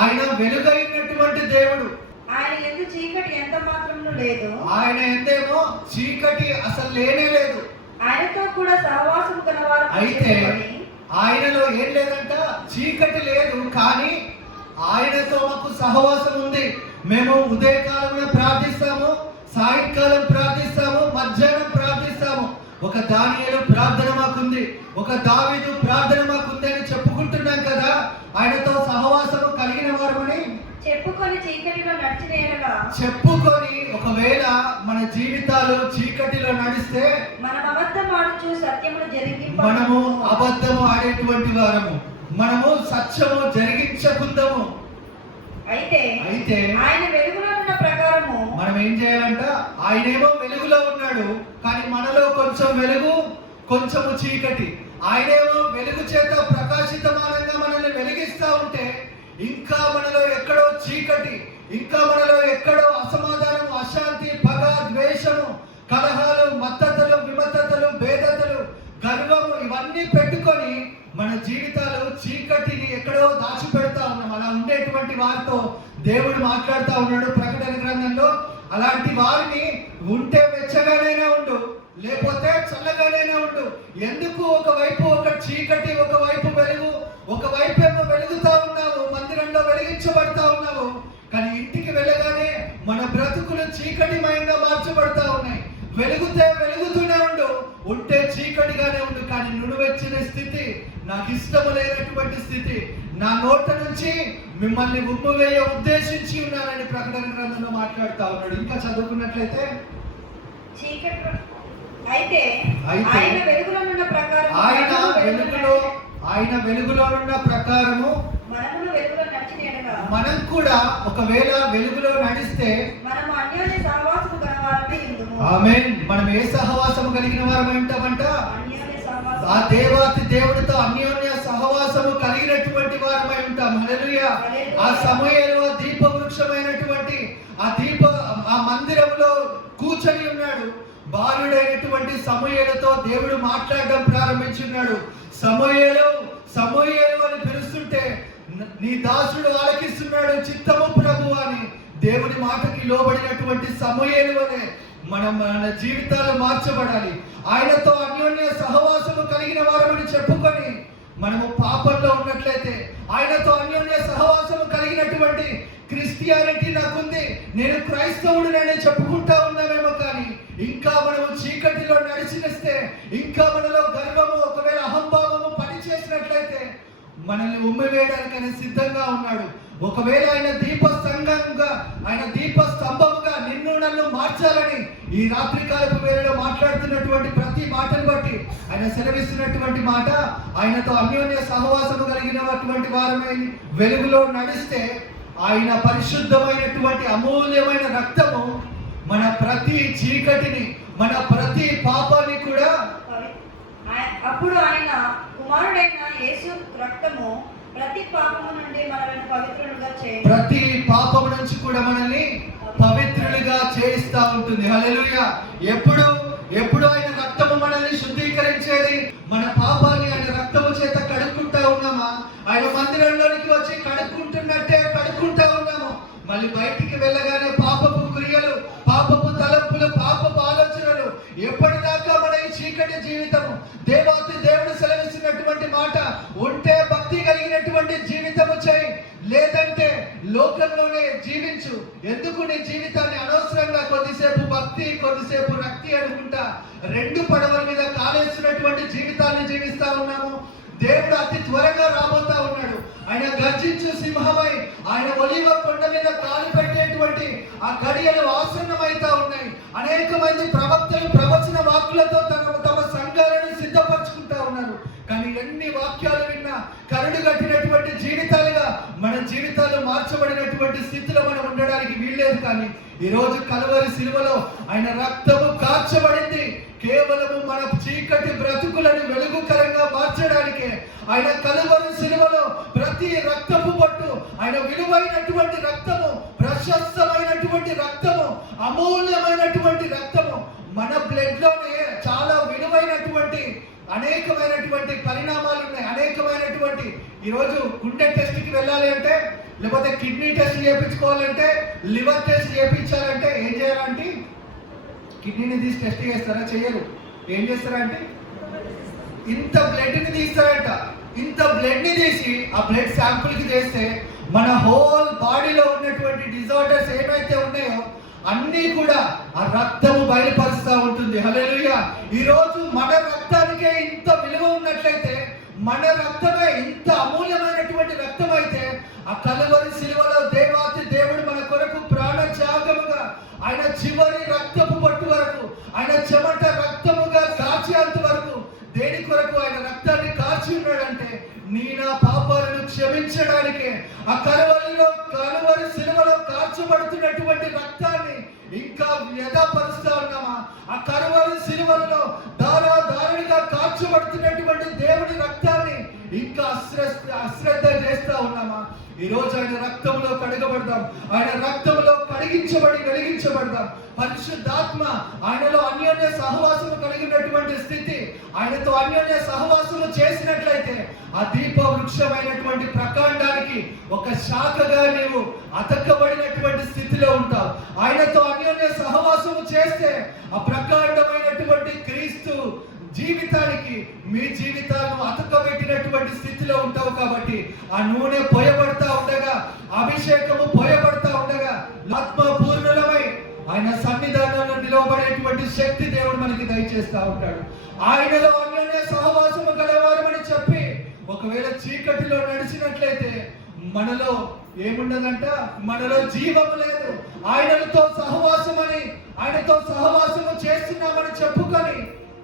ఆయన వెలుగైనటువంటి దేవుడు. ఆయన యందు చీకటి ఎంత మాత్రము లేదు. ఆయన ఎందేమో చీకటి అసలు లేనే లేదు. ఆయనతో కూడా సహవాసము గలవారు. అయితే ఆయనలో ఏం లేదంట? చీకటి లేదు, కానీ ఆయనతో మాకు సహవాసం ఉంది. మేము ఉదయకాలంలో ప్రార్థిస్తాము, సాయంకాలం ప్రార్థిస్తాము, మధ్యాహ్నం ప్రార్థిస్తాము. ఒక దానియేలు ప్రార్థన మాకుంది, ఒక దావీదు ప్రార్థన మాకుంది అని చెప్పుకుంటున్నాం కదా. ఆయనతో సహవాసము కలిగిన వారమని చెప్పుకొని చీకటిలో నడిచిన ఎడల చెప్పుకొని ఒకవేళ మన జీవితాలు చీకటిలో నడిస్తే మనం అబద్ధం ఆడుచు సత్యమును జరిగింప మనము అబద్ధము ఆడేటువంటి వారము, మనము సత్యము జరిగించకుందాము. అయితే అయితే ఆయన వెలుగులో ఉన్న ప్రకారము మనం ఏం చేయాలంట? ఆయనేమో వెలుగులో ఉన్నాడు, కానీ మనలో కొంచెం వెలుగు కొంచెము చీకటి. ఆయనేమో వెలుగు చేత ప్రకాశితమానంగా మనల్ని వెలిగిస్తా ఉంటే ఇంకా మనలో ఎక్కడో చీకటి, ఇంకా మనలో ఎక్కడో అసమాధానం, అశాంతి, పగ, ద్వేషము, కలహాలు, మత్తతలు, విమత్తతలు, భేదతలు, గర్వము ఇవన్నీ పెట్టుకొని మన జీవితాలు చీకటిని ఎక్కడో దాచిపెడతా ఉన్నాం. అలా ఉండేటువంటి వారితో దేవుడు మాట్లాడుతూ ఉన్నాడు ప్రకటన గ్రంథంలో. అలాంటి వారిని ఉంటే వెచ్చగానైనా ఉండు, లేకపోతే చల్లగానైనా ఉండు. ఎందుకు ఒకవైపు ఒక చీకటి, ఒకవైపు వెలుగు, ఒకవైపు ఏమో వెలుగుతా ఉన్నావు, మందిరంలో వెలిగించబడతా ఉన్నావు, కానీ ఇంటికి వెళ్ళగానే మన బ్రతుకులు చీకటిమయంగా మార్చబడతా ఉన్నాయి. వెలుగుతే వెలుగుతూనే ఉండు, ఉంటే చీకటిగానే ఉండు. కానీ నునువెచ్చిన స్థితి, నాకు ఇష్టము లేనటువంటి స్థితి, నా నోట నుంచి మిమ్మల్ని ఉమ్మివేయ ఉద్దేశించి ఉన్నానని ప్రకటన గ్రంథంలో మాట్లాడుతా ఉన్నాడు. ఇంకా చదువుకున్నట్లయితే చీకటి అయితే అయితే ఆయన వెలుగులో ఉన్న ప్రకారం ఆయన వెలుగులో ఉన్న ప్రకారము మనమును వెలుగులో నడిచిన ఎడల మనం కూడా ఒకవేళ వెలుగులో నడిస్తే మనము అన్యోన్య సహవాసము గలవారమై ఉందుము. ఆమేన్. మనం ఏ సహవాసము కలిగిన వారమై ఉంటామంట? అన్యోన్య సహవాసము. ఆ దేవాతి దేవుడితో అన్యోన్య సహవాసము కలిగినటువంటి వారమై ఉంటాం. హల్లెలూయా. ఆ సమూయేలు ఆ దీప వృక్షమైనటువంటి ఆ మందిరంలో కూర్చొని ఉన్నాడు. బాలుడైనటువంటి సమూయేలుతో దేవుడు మాట్లాడడం ప్రారంభించున్నాడు. సమూయేలు సమూయేలు అని పిలుస్తుంటే నీ దాసుడు ఆలకిస్తున్నాడు, చిత్తము ప్రభు అని దేవుని మాటకి లోబడినటువంటి సమూయేలు అనే మన జీవితాలు మార్చబడాలి. ఆయనతో అన్యోన్య సహవాసము కలిగిన వారమని చెప్పుకొని మనము పాపంలో ఉన్నట్లయితే, ఆయనతో అన్యోన్య సహవాసము కలిగినటువంటి క్రిస్టియానిటీ నాకుంది, నేను క్రైస్తవుడినని చెప్పుకుంటా ఉన్నామేమో, కానీ ఇంకా మనము చీకటిలో నడిచిస్తే, ఇంకా మనలో గర్వము, ఒకవేళ అహంభావము పనిచేసినట్లయితే మనల్ని ఉమ్మివేయడానికని సిద్ధంగా ఉన్నాడు. ఒకవేళ ఆయన దీపస్తంభంగా, ఆయన దీపస్తంభముగా నిన్ను నన్ను మార్చాలని ఈ రాత్రికాలపు వేళలో మాట్లాడుతున్నటువంటి ప్రతి మాటను బట్టి ఆయన సెలవిస్తున్నటువంటి మాట, ఆయనతో అన్యోన్య సహవాసము కలిగినటువంటి వారమై వెలుగులో నడిస్తే ఆయన పరిశుద్ధమైనటువంటి అమూల్యమైన రక్తము మన ప్రతి చీకటిని, మన ప్రతి పాపాన్ని కూడా, అప్పుడు ఆయన కుమారుడైన యేసు రక్తము ప్రతి పాపము నుండి మనల్ని పవిత్రులుగా చేస్తుంది. ప్రతి పాపము నుంచి కూడా మనల్ని పవిత్రులుగా చేయిస్తా ఉంటుంది. హల్లెలూయా. ఎప్పుడు ఆయన రక్తము మనల్ని శుద్ధీకరించేది? మన పాపాన్ని ఆయన రక్తము చేత కడుక్కుంటా ఉన్నామా? ఆయన మందిరంలోనికి వచ్చి కడుక్కుంటున్నట్టే కడుక్కుంటా ఉన్నాము. మళ్ళీ బయటికి వెళ్ళగానే పాపపు క్రియలు, పాపపు తలంపులు, పాపపు ఆలోచనలు, ఎప్పటిదాకా మన ఈ చీకటి జీవితము? దేవుడు సెలవిస్తున్నటువంటి మాట, ఉంటే భక్తి కలిగినటువంటి జీవితము చేయి, లేదంటే లోకంలోనే జీవించు. ఎందుకు నీ జీవితాన్ని అనవసరంగా కొద్దిసేపు భక్తి, కొద్దిసేపు రక్తి అనుకుంటా రెండు పడవల మీద కాలేస్తున్నటువంటి జీవితాన్ని జీవిస్తా ఉన్నాము. దేవుడు అతి త్వరగా రాబోతా ఉన్నాడు. ఆయన గర్జించు సింహమై ఆయన ఒలీవ కొండ మీద కాలు పెట్టేటువంటి ఆ గడియలు ఆసన్నమైతా ఉన్నాయి. అనేక మంది ప్రవక్తలు ప్రవచన వాక్కులతో తమ సంఘాలను సిద్ధపరచుకుంటా ఉన్నారు. కానీ ఎన్ని వాక్యాలు విన్నా కరుడు కట్టినటువంటి జీవితాలుగా మన జీవితాలు మార్చబడినటువంటి స్థితిలో మనం ఉండడానికి వీల్లేదు. కానీ ఈ రోజు కలువరి సిలువలో ఆయన రక్తము కార్చబడింది కేవలము మన చీకటి బ్రతుకులను వెలుగుకరంగా మార్చడానికే. ఆయన కలువరి సిలువలో ప్రతి రక్తపు పట్టు, ఆయన విలువైనటువంటి రక్తము, ప్రశస్తమైనటువంటి రక్తము, అమూల్యమైనటువంటి రక్తము, మన బ్లడ్ లోనే చాలా విలువైనటువంటి అనేకమైనటువంటి పరిణామాలు ఉన్నాయి. అనేకమైనటువంటి ఈరోజు గుండె టెస్ట్కి వెళ్ళాలి అంటే, లేకపోతే కిడ్నీ టెస్ట్ చేయించుకోవాలంటే, లివర్ టెస్ట్ చేయించాలంటే ఏం చేయాలంటే, కిడ్నీని తీసి టెస్ట్ చేస్తారా? చేయరు. ఏం చేస్తారంటే ఇంత బ్లడ్ని తీస్తారంట. ఇంత బ్లడ్ని తీసి ఆ బ్లడ్ శాంపుల్కి చేస్తే మన హోల్ బాడీలో ఉన్నటువంటి డిజార్డర్స్ ఏమైతే ఉన్నాయో అన్నీ కూడా ఆ రక్తము బయలుపరుస్తూ ఉంటుంది. హల్లెలూయా. ఈరోజు మన రక్తానికే ఇంత విలువ ఉన్నట్లయితే, మన రక్తమే ఇంత అమూల్యమైనటువంటి రక్తం అయితే, ఆ కలువరి సిలువలో దేవాతి చెమట రక్తముగా కార్చేంత వరకు దేని కొరకు ఆయన రక్తాన్ని కార్చి ఉన్నాడంటే నా పాపాలను క్షమించడానికే. ఆ కలువరి సిలువలో కార్చబడుతున్నటువంటి రక్తాన్ని ఇంకా వ్యధపరుస్తా ఉన్నామా? ఆ కలువరి సిలువలో దారుణంగా కార్చబడుతున్నటువంటి దేవుని రక్తాన్ని ఇంకా అశ్రద్ధ చేస్తా ఉన్నామా? ఈ రోజు ఆయన రక్తంలో కడగబడదాం, ఆయన రక్తంలో వెలిగించబడదాం. పరిశుద్ధాత్మ ఆయనలో అన్యోన్య సహవాసము కలిగినటువంటి స్థితి, ఆయనతో అన్యోన్య సహవాసము చేసినట్లయితే ఆ దీప వృక్షమైనటువంటి ప్రకాండానికి ఒక శాఖగా నీవు అతక్కబడినటువంటి స్థితిలో ఉంటావు. ఆయనతో అన్యోన్య సహవాసము చేస్తే ఆ ప్రకాండమైనటువంటి క్రీస్తు జీవితానికి మీ జీవితాలను అతకబెట్టినటువంటి స్థితిలో ఉంటావు. కాబట్టి ఆ నూనె పోయబడతా ఉండగా, అభిషేకము పోయబడతా ఉండగా ఆత్మపూర్ణులమై ఆయన సన్నిధానంలో నిలవబడేటువంటి శక్తి దేవుడు మనకి దయచేస్తా ఉంటాడు. ఆయనలో అన్యోన్య సహవాసము గలవారమని చెప్పి ఒకవేళ చీకటిలో నడిచినట్లయితే మనలో ఏముండదంట? మనలో జీవము లేదు. ఆయనతో సహవాసము చేస్తున్నామని చెప్పుకొని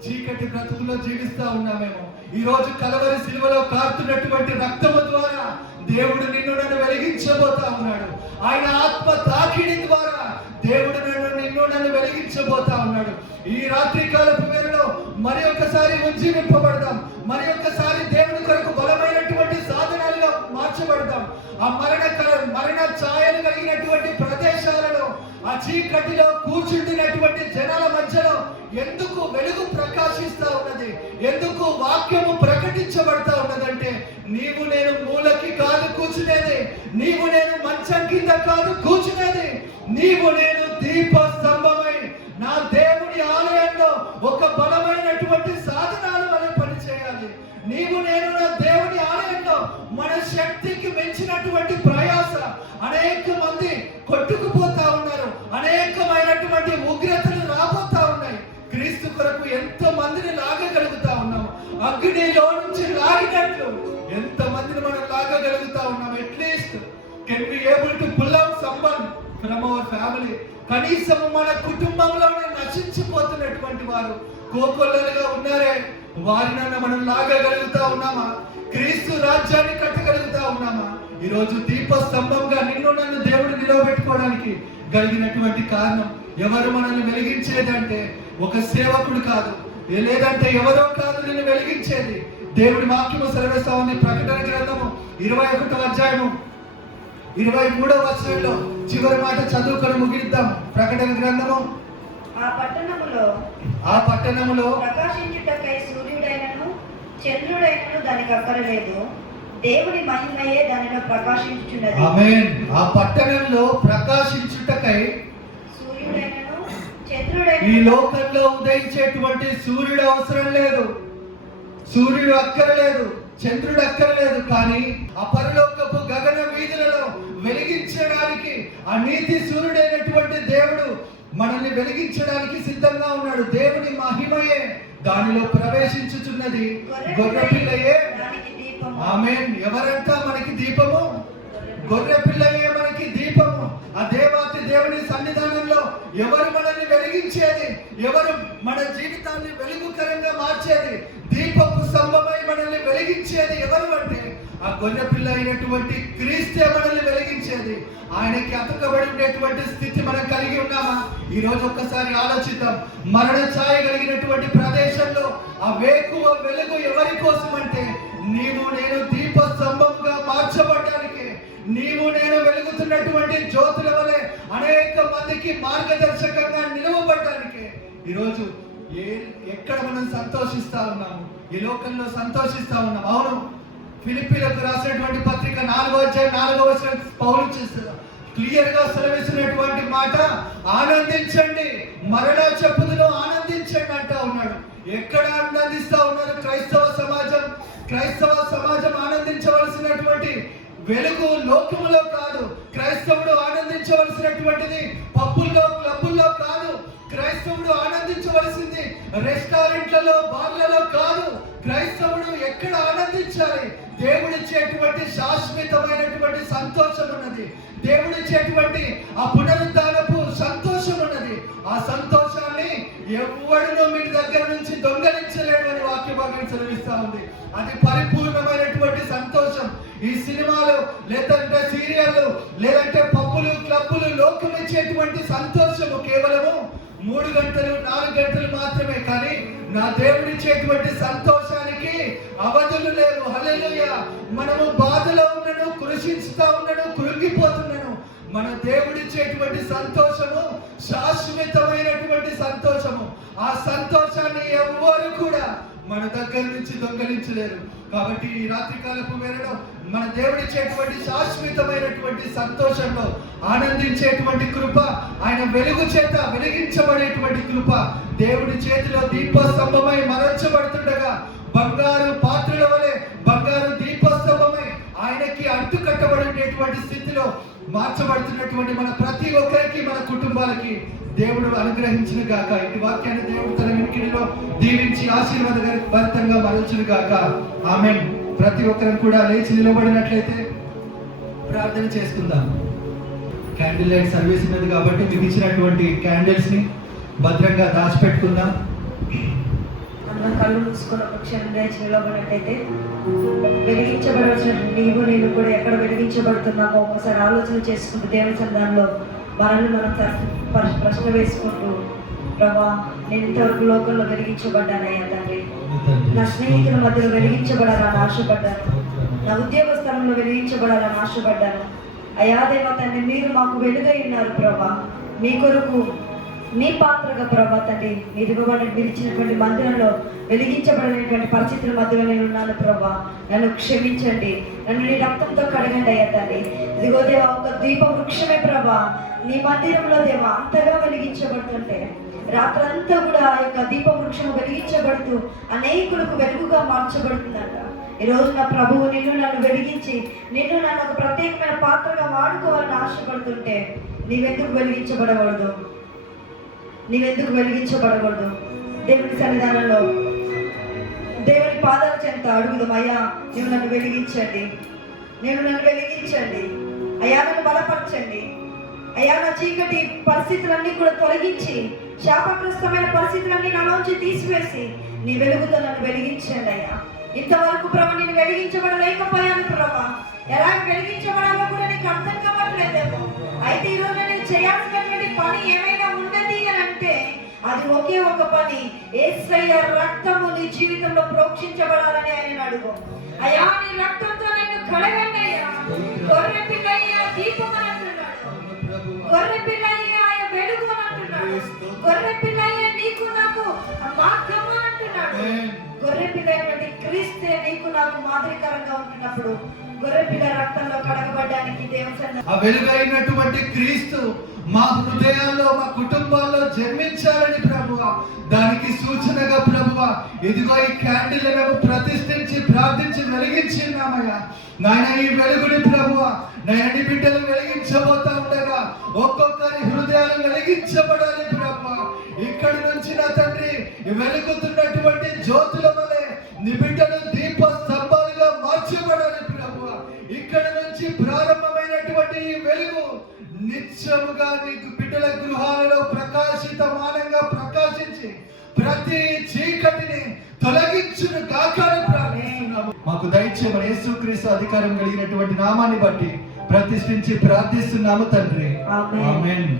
చీకటి బ్రతుకులో జీవిస్తా ఉన్నామేమో. ఈ రోజు కలవరి సిలువలో కారుతున్నటువంటి రక్తము ద్వారా దేవుడు నన్ను వెలిగించబోతా ఉన్నాడు. ఆయన ఆత్మ తాకిడి ద్వారా దేవుడు నన్ను వెలిగించబోతా ఉన్నాడు. ఈ రాత్రి కాలపు వేళలో మరి ఒక్కసారి ఉజ్జీవింపబడదాం, మరి ఒక్కసారి దేవుని కొరకు బలమైనటువంటి సాధనాలుగా మార్చబడదాం. ఆ మరణ ఛాయలు కలిగినటువంటి ప్రదేశాలలో, ఆ చీకటిలో కూర్చుంటున్నటువంటి జనాల మధ్యలో ఎందుకు వెలుగు ప్రకాశిస్తా ఉన్నది? ఎందుకు వాక్యము ప్రకటించబడతా ఉన్నదంటే నీవు నేను మూలకి కాదు కూర్చునేది, నీవు నేను మంచం కింద కాదు కూర్చునేది, నీవు నేను దీప స్తంభమై నా దేవుని ఆలయంలో ఒక బలమైనటువంటి సాధనాలు వలె పనిచేయాలి. నీవు నేను నా దేవుని ఆలయంలో మన శక్తికి మించినటువంటి ప్రయాస, అనేక మంది కొట్టుకుపోతా ఉన్నారు, అనేకమైనటువంటి ఉగ్రతలు రాబోతా ఉన్నాయి. క్రీస్తు కొరకు ఎంతో మందిని లాగగలుగుతా ఉన్నాము. అగ్నిలో నుంచి లాగినట్లు ఎంత మందిని మనం లాగగలుగుతా ఉన్నాం? At least can be able to pull out someone from our family. కనీసం మన కుటుంబంలోనే నశించిపోతున్నటువంటి వారు కోకొల్లలుగా ఉన్నారే, వారినన్నా మనం లాగగలుగుతా ఉన్నామా? క్రీస్తు రాజ్యాన్ని కట్టగలుగుతా ఉన్నామా? ఈరోజు దీపస్తంభంగా నన్ను దేవుడు నిలవబెట్టుకోవడానికి కలిగినటువంటి కారణం ఎవరు మనల్ని వెలిగించేదంటే ఒక సేవకుడు కాదు, లేదంటే ఎవరో కాదు నిన్ను వెలిగించేది. దేవుడి వాక్యము సెలవిస్తా ఉంది. ప్రకటన గ్రంథము 21వ అధ్యాయము 23వ వచనంలో చివరి మాట చదువుకొని ముగిద్దాం. ప్రకటన గ్రంథము ఆ పట్టణములో ప్రకాశించుటకై సూర్యుడైనను చంద్రుడైనను దానికి అక్కరలేదు, దేవుని మహిమయే దానిలో ప్రకాశించుచున్నది. ఆమేన్. ఆ పట్టణంలో ప్రకాశించుటకై సూర్యుడైనను చంద్రుడైనను, ఈ లోకంలో ఉదయించేటువంటి సూర్యుడు అవసరం లేదు, సూర్యుడు అక్కరలేదు, చంద్రుడు అక్కరలేదు. కానీ ఆ పరలోకపు గగన వీధులలో వెలిగించడానికి ఆ నీతి సూర్యుడైనటువంటి దేవుడు మనల్ని వెలిగించడానికి సిద్ధంగా ఉన్నాడు. దేవుని మహిమయే దానిలో ప్రవేశించుచున్నది, గొర్రెపిల్లయే. ఆమేన్. ఎవరంట మనకి దీపము? గొర్రెపిల్లయే మనకి దీపము. ఆ దేవాతి దేవుని సన్నిధానంలో ఎవరు మనల్ని వెలిగించేది? ఎవరు మన జీవితాన్ని వెలుగుకరంగా మార్చేది? దీపపు స్తంభమై మనల్ని వెలిగించేది ఎవరు అంటే ఆ గొర్రెపిల్ల అయినటువంటి క్రీస్తే మనల్ని వెలిగించేది. ఆయనకి అతకబడి ఉండేటువంటి స్థితి మనం కలిగి ఉన్నామా? ఈ రోజు ఒక్కసారి ఆలోచిద్దాం. మరణ ఛాయ కలిగినటువంటి ప్రదేశంలో ఆ వేకువ వెలుగు ఎవరి కోసం అంటే నీవు నేను దీప స్తంభంగా మార్చబడడానికి, నీవు నేను వెలుగుతున్నటువంటి జ్యోతుల వలె అనేక మందికి మార్గదర్శకంగా నిలవబడడానికి. ఈరోజు ఎక్కడ మనం సంతోషిస్తా ఉన్నాము? ఈ లోకంలో సంతోషిస్తా ఉన్నాం. అవును, ఫిలిప్పీలకు రాసినటువంటి పత్రిక 4వ అధ్యాయం 4వ వచనం పౌలు క్లియర్ గా సెలవిస్తున్నటువంటి మాట, ఆనందించండి, మరలా చెప్పుదును ఆనందించండి అంటా ఉన్నాడు. ఎక్కడ ఆనందిస్తా ఉన్నారు క్రైస్తవ సమాజం ఆనందించవలసినటువంటి వెలుగు లోకములో కాదు. క్రైస్తవుడు ఆనందించవలసినటువంటిది పబ్బుల్లో క్లబ్బుల్లో కాదు. క్రైస్తవుడు ఆనందించవలసింది రెస్టారెంట్లలో బార్లలో కాదు. క్రైస్తవుడు ఎక్కడ ఆనందించాలి? దేవుడిచ్చేటువంటి శాశ్వతమైనటువంటి సంతోషం ఉన్నది, దేవుడిచ్చేటువంటి ఆ పునరుద్ధానపు సంతోషం ఉన్నది. ఆ సంతోషాన్ని ఎవడు వాక్య భాగం సెలవిస్తా ఉంది. అది పరిపూర్ణమైనటువంటి సంతోషం. ఈ సినిమాలు లేదంటే సీరియళ్ళు లేదంటే పబ్బులు క్లబ్బులు లోకం ఇచ్చేటువంటి సంతోషము కేవలము 3 గంటలు 4 గంటలు మాత్రమే. కానీ నా దేవుడిచ్చేటువంటి సంతోషానికి అవధులు లేవు. హల్లెలూయా. మనము బాధలో ఉన్నాను, కృషించుతా ఉన్నాను, కృంగిపోతున్నాను. మన దేవుడిచ్చేటువంటి సంతోషము శాశ్వతమైనటువంటి సంతోషము. ఆ సంతోషాన్ని ఎవ్వరు కూడా మన దగ్గర నుంచి దొంగలించలేరు. కాబట్టి ఈ రాత్రికాలపు వేళలో మన దేవుడిచ్చేటువంటి శాశ్వతమైనటువంటి సంతోషంలో ఆనందించేటువంటి కృప, ఆయన వెలుగు చేత వెలిగించబడేటువంటి కృప, దేవుడి చేతిలో దీపస్తంభమై మరల్చబడుతుండగా బంగారు పాత్రల వలె బంగారు దీపస్తంభమై ఆయనకి అంటు కట్టబడేటువంటి స్థితిలో మార్చబడుతున్నటువంటి మన ప్రతి ఒక్కరికి, మన కుటుంబాలకి దేవుడు అనుగ్రహించిన గాక. ఈ వాక్యాన్ని దేవుడు తన వినికిడిలో దీవించి ఆశీర్వాదభరితంగా మరల్చును గాక. ఆమేన్. ప్రతి ఒక్కరం కూడా లేచి నిలబడినట్లయితే ప్రార్థన చేసుకుందాం. క్యాండిల్ లైట్ సర్వీస్ ఉన్నది కాబట్టి మీకు ఇచ్చినటువంటి క్యాండిల్స్ ని భద్రంగా దాచిపెట్టుకుందాం. అందరం కళ్ళు మూసుకున్న క్షణం లేచి నిలబడినట్టయితే వెలిగించబడవలసిన నీవు నేను కూడా ఎక్కడ వెలిగించబడుతున్నామో ఒకసారి ఆలోచన చేసుకుంటూ దేవుని సన్నిధానంలో మనల్ని మనం ప్రశ్న వేసుకుంటూ, ప్రభా నేను ఇంతవరకు లోకంలో వెలిగించబడ్డానయ్యా తండ్రి, నా స్నేహితుల మధ్యలో వెలిగించబడాలని ఆశపడ్డాను, నా ఉద్యోగ స్థలంలో వెలిగించబడాలని ఆశపడ్డాను. అయ్యా దేవా తండ్రి, మీరు మాకు వెలుగై ఉన్నారు ప్రభా. మీ కొరకు నీ పాత్రగా ప్రభా తండ్రి, మీరు ఇచ్చినటువంటి మందిరంలో వెలిగించబడినటువంటి పరిస్థితుల మధ్యలో నేను ఉన్నాను ప్రభా. నన్ను క్షమించండి, నన్ను నీ రక్తంతో కడగండి అయ్యా తండ్రి. ఇదిగో దేవా, ఒక దీప వృక్షమే ప్రభా నీ మందిరంలో దేవా అంతగా వెలిగించబడుతుంటే రాత్రంతా కూడా ఆ యొక్క దీప వృక్షము వెలిగించబడుతూ అనేకులకు వెలుగుగా మార్చబడుతుందంట. ఈరోజు నా ప్రభువు నిన్ను నన్ను వెలిగించి నిన్ను నన్ను ఒక ప్రత్యేకమైన పాత్రగా వాడుకోవాలని ఆశపడుతుంటే నీవెందుకు వెలిగించబడకూడదు? నీవెందుకు వెలిగించబడకూడదు? దేవుని సన్నిధానంలో దేవుని పాదాల చెంత అడుగుదాం. అయ్యా నువ్వు నన్ను వెలిగించండి, నేను నన్ను వెలిగించండి అయ్యా, నన్ను బలపరచండి అయ్యా, నా చీకటి పరిస్థితులన్నీ కూడా తొలగించి శాపగ్రస్తమైన పరిస్థితులన్నీ నాలోంచి తీసివేసి నీ వెలుగుతో నన్ను వెలిగించండి అయ్యా. ఇంతవరకు ప్రభు నేను వెలిగించబడలేకపోయాను ప్రభా, ఎలా వెలిగించబడాలో కూడా నీకు అర్థం కావట్లేదేమో. అయితే ఈరోజు నేను చేయాల్సినటువంటి పని ఏమైనా ఉన్నది అని అంటే అది ఒకే ఒక పని, యేసయ్య రక్తము నీ జీవితంలో ప్రోక్షించబడాలని ఆయన అడుగు. అయ్యా నీ రక్తంతో నేను కడగండి అయ్యా. గొర్రె పిల్లయ్య దీపం అని అంటున్నాడు, గొర్రె పిల్లయ్య ఆయన వెలుగు అని అంటున్నాడు, గొర్రె పిల్లయ్య నీకు నాకు మార్గము అని అంటున్నాడు. గొర్రె పిల్లైనటువంటి క్రీస్తే నీకు నాకు మాదిరికరంగా ఉంటున్నప్పుడు గొర్రె పిల్ల రక్తంలో కడగబడ్డానికి దేవుని ఆ వెలుగైనటువంటి క్రీస్తు మా హృదయాల్లో మా కుటుంబాల్లో జన్మించాలని ప్రభువా, దానికి సూచనగా ప్రభువా ఇదిగో ఈ క్యాండిల్ మేము ప్రతిష్ఠించి ప్రార్థించి వెలిగించినామయ్యా. నాయన ఈ వెలుగుని ప్రభువా నాయన బిడ్డలు వెలిగించబోతా ఉండగా ఒక్కొక్కరి హృదయాలు వెలిగించబడాలి ప్రభువా. ఇక్కడి నుంచి నా తండ్రి వెలుగుతున్నటువంటి జ్యోతుల వలె నీ బిడ్డలు దీప స్తంభాలుగా మార్చబడాలి ప్రభువా. ఇక్కడ నుంచి ప్రారంభమైనటువంటి ఈ వెలుగు నిత్యముగా నీకు బిడ్డల గృహాలలో ప్రకాశితమానంగా ప్రకాశించి ప్రతి చీకటిని తొలగించును కాకని ప్రార్థిస్తున్నాము. మాకు దయచేయమని యేసుక్రీస్తు అధికారం కలిగినటువంటి నామాన్ని బట్టి ప్రతిష్ఠించి ప్రార్థిస్తున్నాము తండ్రి. ఆమేన్.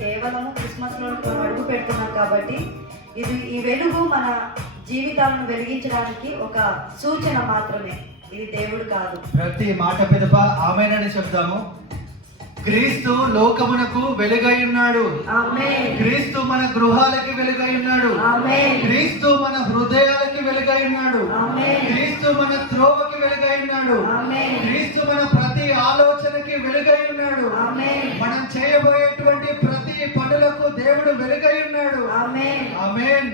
కేవలము క్రిస్మస్లో మనం అడుగు పెడుతున్నాం కాబట్టి ఈ వెలుగు మన జీవితాలను వెలిగించడానికి ఒక సూచన మాత్రమే, ఇది దేవుడు కాదు. ప్రతి మాట పిదప ఆమేనని చెప్తాము. క్రీస్తు లోకమునకు వెలుగై ఉన్నాడు. ఆమేన్. క్రీస్తు మన గృహాలకి వెలుగై ఉన్నాడు. ఆమేన్. క్రీస్తు మన హృదయాలకి వెలుగై ఉన్నాడు. ఆమేన్. క్రీస్తు మన త్రోవకి వెలుగై ఉన్నాడు. ఆమేన్. క్రీస్తు మన ప్రతి ఆలోచనకి వెలుగై ఉన్నాడు. ఆమేన్. మనం చేయబోయేటువంటి ప్రతి పనులకు దేవుడు వెలుగై ఉన్నాడు. ఆమేన్. ఆమేన్.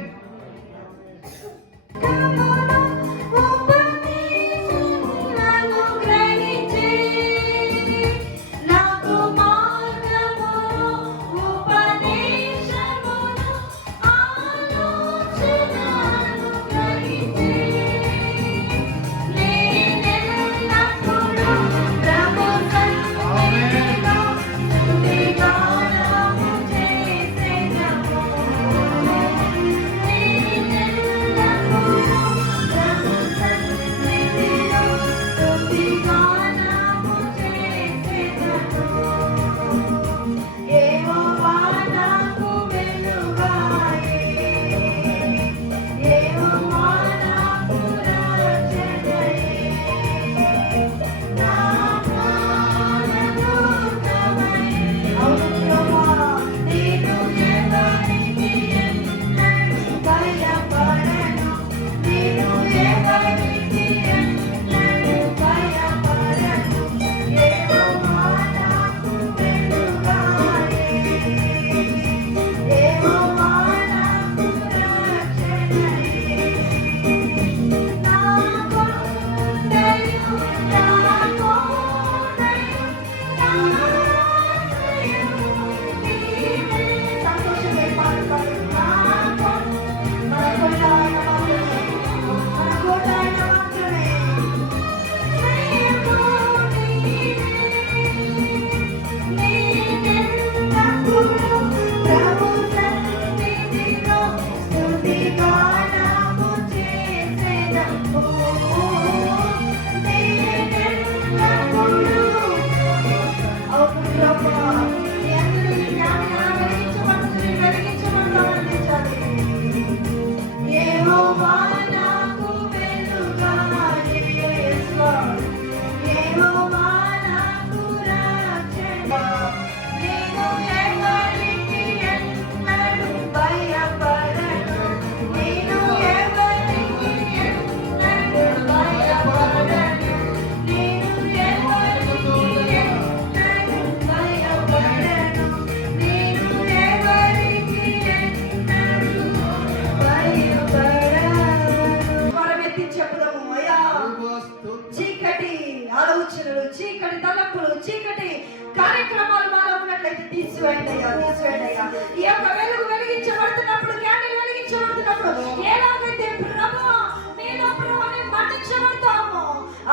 చీకటి తలంపులు, చీకటి కార్యక్రమాలు మాలో ఉన్నట్లయితే తీసివేయండి అయ్యా, తీసివేయండి అయ్యా. ఈ యొక్క వెలుగు వెలిగించబడుతున్నప్పుడు, క్యాండిల్ వెలిగించబడుతున్నప్పుడు ఎలాగైతే ప్రభువా మీలో ప్రభువుని మండించబడతామో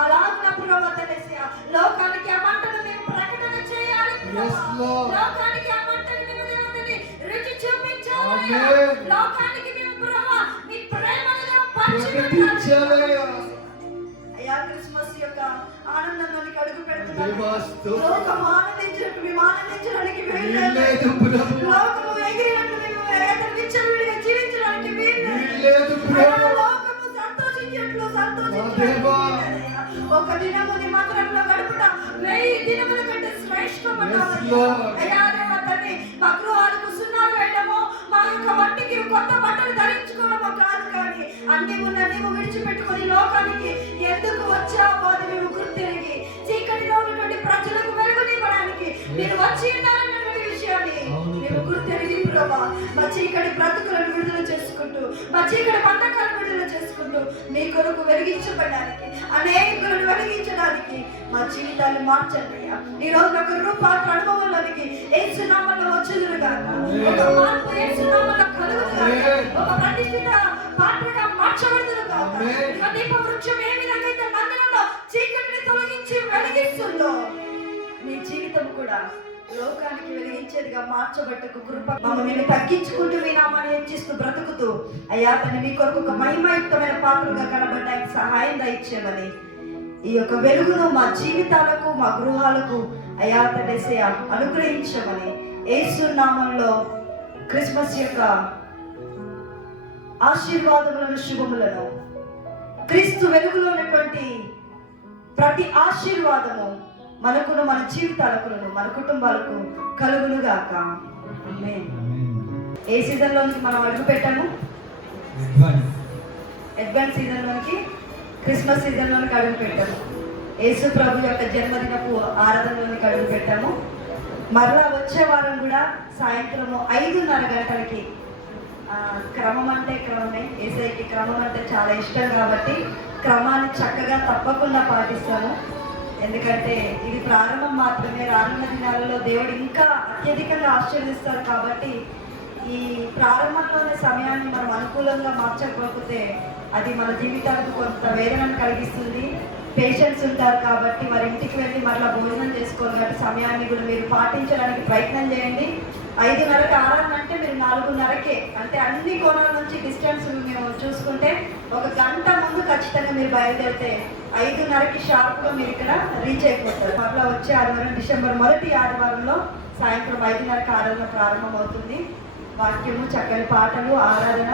అలాగున ప్రభువా తండ్రి లోకానికి ఆ మంటను మేము ప్రకటన చేయాలి. లోకానికి ఆ మంటను మేము దేవుని రుచి చూపించాలి. లోకానికి మేము ప్రభువా మీ ప్రేమను పంచిపెట్టాలి. అయ్యా క్రిస్మస్ యొక్క ఆనందంలోనికి అడుగు పెడుతున్నాము. లోకం ఆనందించినట్టు మేము ఆనందించడానికి వీల్లేదు. లోకము ఎగిరినట్టు మేము విచ్చలవిడిగా జీవించడానికి వీల్లేదు. లోకము సంతోషించినట్లు సంతోషించడానికి ఒక దినము నీ మందిరంలో గడుపుట 1000 దినముల కంటే శ్రేష్టమయ్యా. అయ్యా దేవా తండ్రి, మా గృహాలకు సున్నాలు వేయడము, మా యొక్క వంటికి కొత్త బట్టలు ధరించుకోవడము కాదు, కానీ అన్ని ఉన్న నీవు విడిచిపెట్టుకొని లోకానికి ఎందుకు వచ్చావో అది మేము గుర్తిరిగి చీకటిలో ఉన్నటువంటి ప్రజలకు వెలుగునివ్వడానికి మీరు వచ్చి ఉన్నారన్నటువంటి విషయాన్ని మేము గుర్తిరిగి ప్రభా మా చీకటి బ్రతుకులను విడుదల చేసుకుంటూ, మా చీకటి బంధకాలను విడుదల చేసుకుంటూ మీ కొరకు వెలిగించబడడానికి, అనేకులను వెలిగించడానికి మా జీవితాన్ని మార్చండి అయ్యా. ఈ రోజు ఒక రూపాయల అనుభవంలోనికి యేసు నామములో వచ్చుదురు గాక, ఒక మార్పు యేసు నామములో కలుగును గాక, ఒక ప్రతిష్ఠిత పాత్రగా మార్చబడుదురు గాక. దీప వృక్షం ఏ విధంగా అయితే మందిరంలో చీకటిని తొలగించి వెలిగిస్తుందో నీ జీవితం కూడా లోకానికి వెలిగించేదిగా మార్చబట్టకు కృప. మమ్మల్ని తగ్గించుకుంటూ మీ నామాన్ని హెచ్చిస్తూ బ్రతుకుతూ అయ్యా తను మీ కొరకు ఒక మహిమయుక్తమైన పాత్రగా కనబడడానికి సహాయం దయచేయమని, ఈ యొక్క వెలుగును మా జీవితాలకు మా గృహాలకు అయ్యా తండ్రి అనుగ్రహించమని యేసు నామంలో క్రిస్మస్ యొక్క ఆశీర్వాదములను, శుభములను, క్రీస్తు వెలుగులో ఉన్నటువంటి ప్రతి ఆశీర్వాదము మనకును, మన జీవితాలకును, మన కుటుంబాలకు కలుగును గాక. ఆమేన్. ఏ సీజన్లోనికి మనం అడుగు పెట్టాము? అడ్వాన్స్ సీజన్లోనికి, క్రిస్మస్ సీజన్లోనికి అడుగు పెట్టాము. యేసు ప్రభు యొక్క జన్మదినపు ఆరాధనలోనికి అడుగు పెట్టాము. మరలా వచ్చే వారం కూడా సాయంత్రము 5:30 గంటలకి క్రమం అంటే క్రమమే, ఏసైకి క్రమం అంటే చాలా ఇష్టం కాబట్టి క్రమాన్ని చక్కగా తప్పకుండా పాటిస్తాను. ఎందుకంటే ఇది ప్రారంభం మాత్రమే. రానున్న దినాలలో దేవుడు ఇంకా అత్యధికంగా ఆశీర్వదిస్తారు కాబట్టి ఈ ప్రారంభంలోనే సమయాన్ని మనం అనుకూలంగా మార్చకపోతే అది మన జీవితాలకు కొంత వేదనను కలిగిస్తుంది. పేషెంట్స్ ఉంటారు కాబట్టి మరి ఇంటికి వెళ్ళి మరలా భోజనం చేసుకోవాలి కాబట్టి సమయాన్ని కూడా మీరు పాటించడానికి ప్రయత్నం చేయండి. 5:30కి ఆరాధన అంటే మీరు 4:30కే, అంటే అన్ని కోణాల నుంచి డిస్టెన్స్ మేము చూసుకుంటే 1 గంట ముందు ఖచ్చితంగా మీరు బయలుదేరితే 5:30కి షార్ప్గా మీరు ఇక్కడ రీచ్ అయిపోతారు. మరలా వచ్చే ఆదివారం డిసెంబర్ మొదటి ఆదివారంలో సాయంత్రం 5:30కి ఆరాధన ప్రారంభమవుతుంది. వాక్యము, చక్కని పాటలు, ఆరాధన,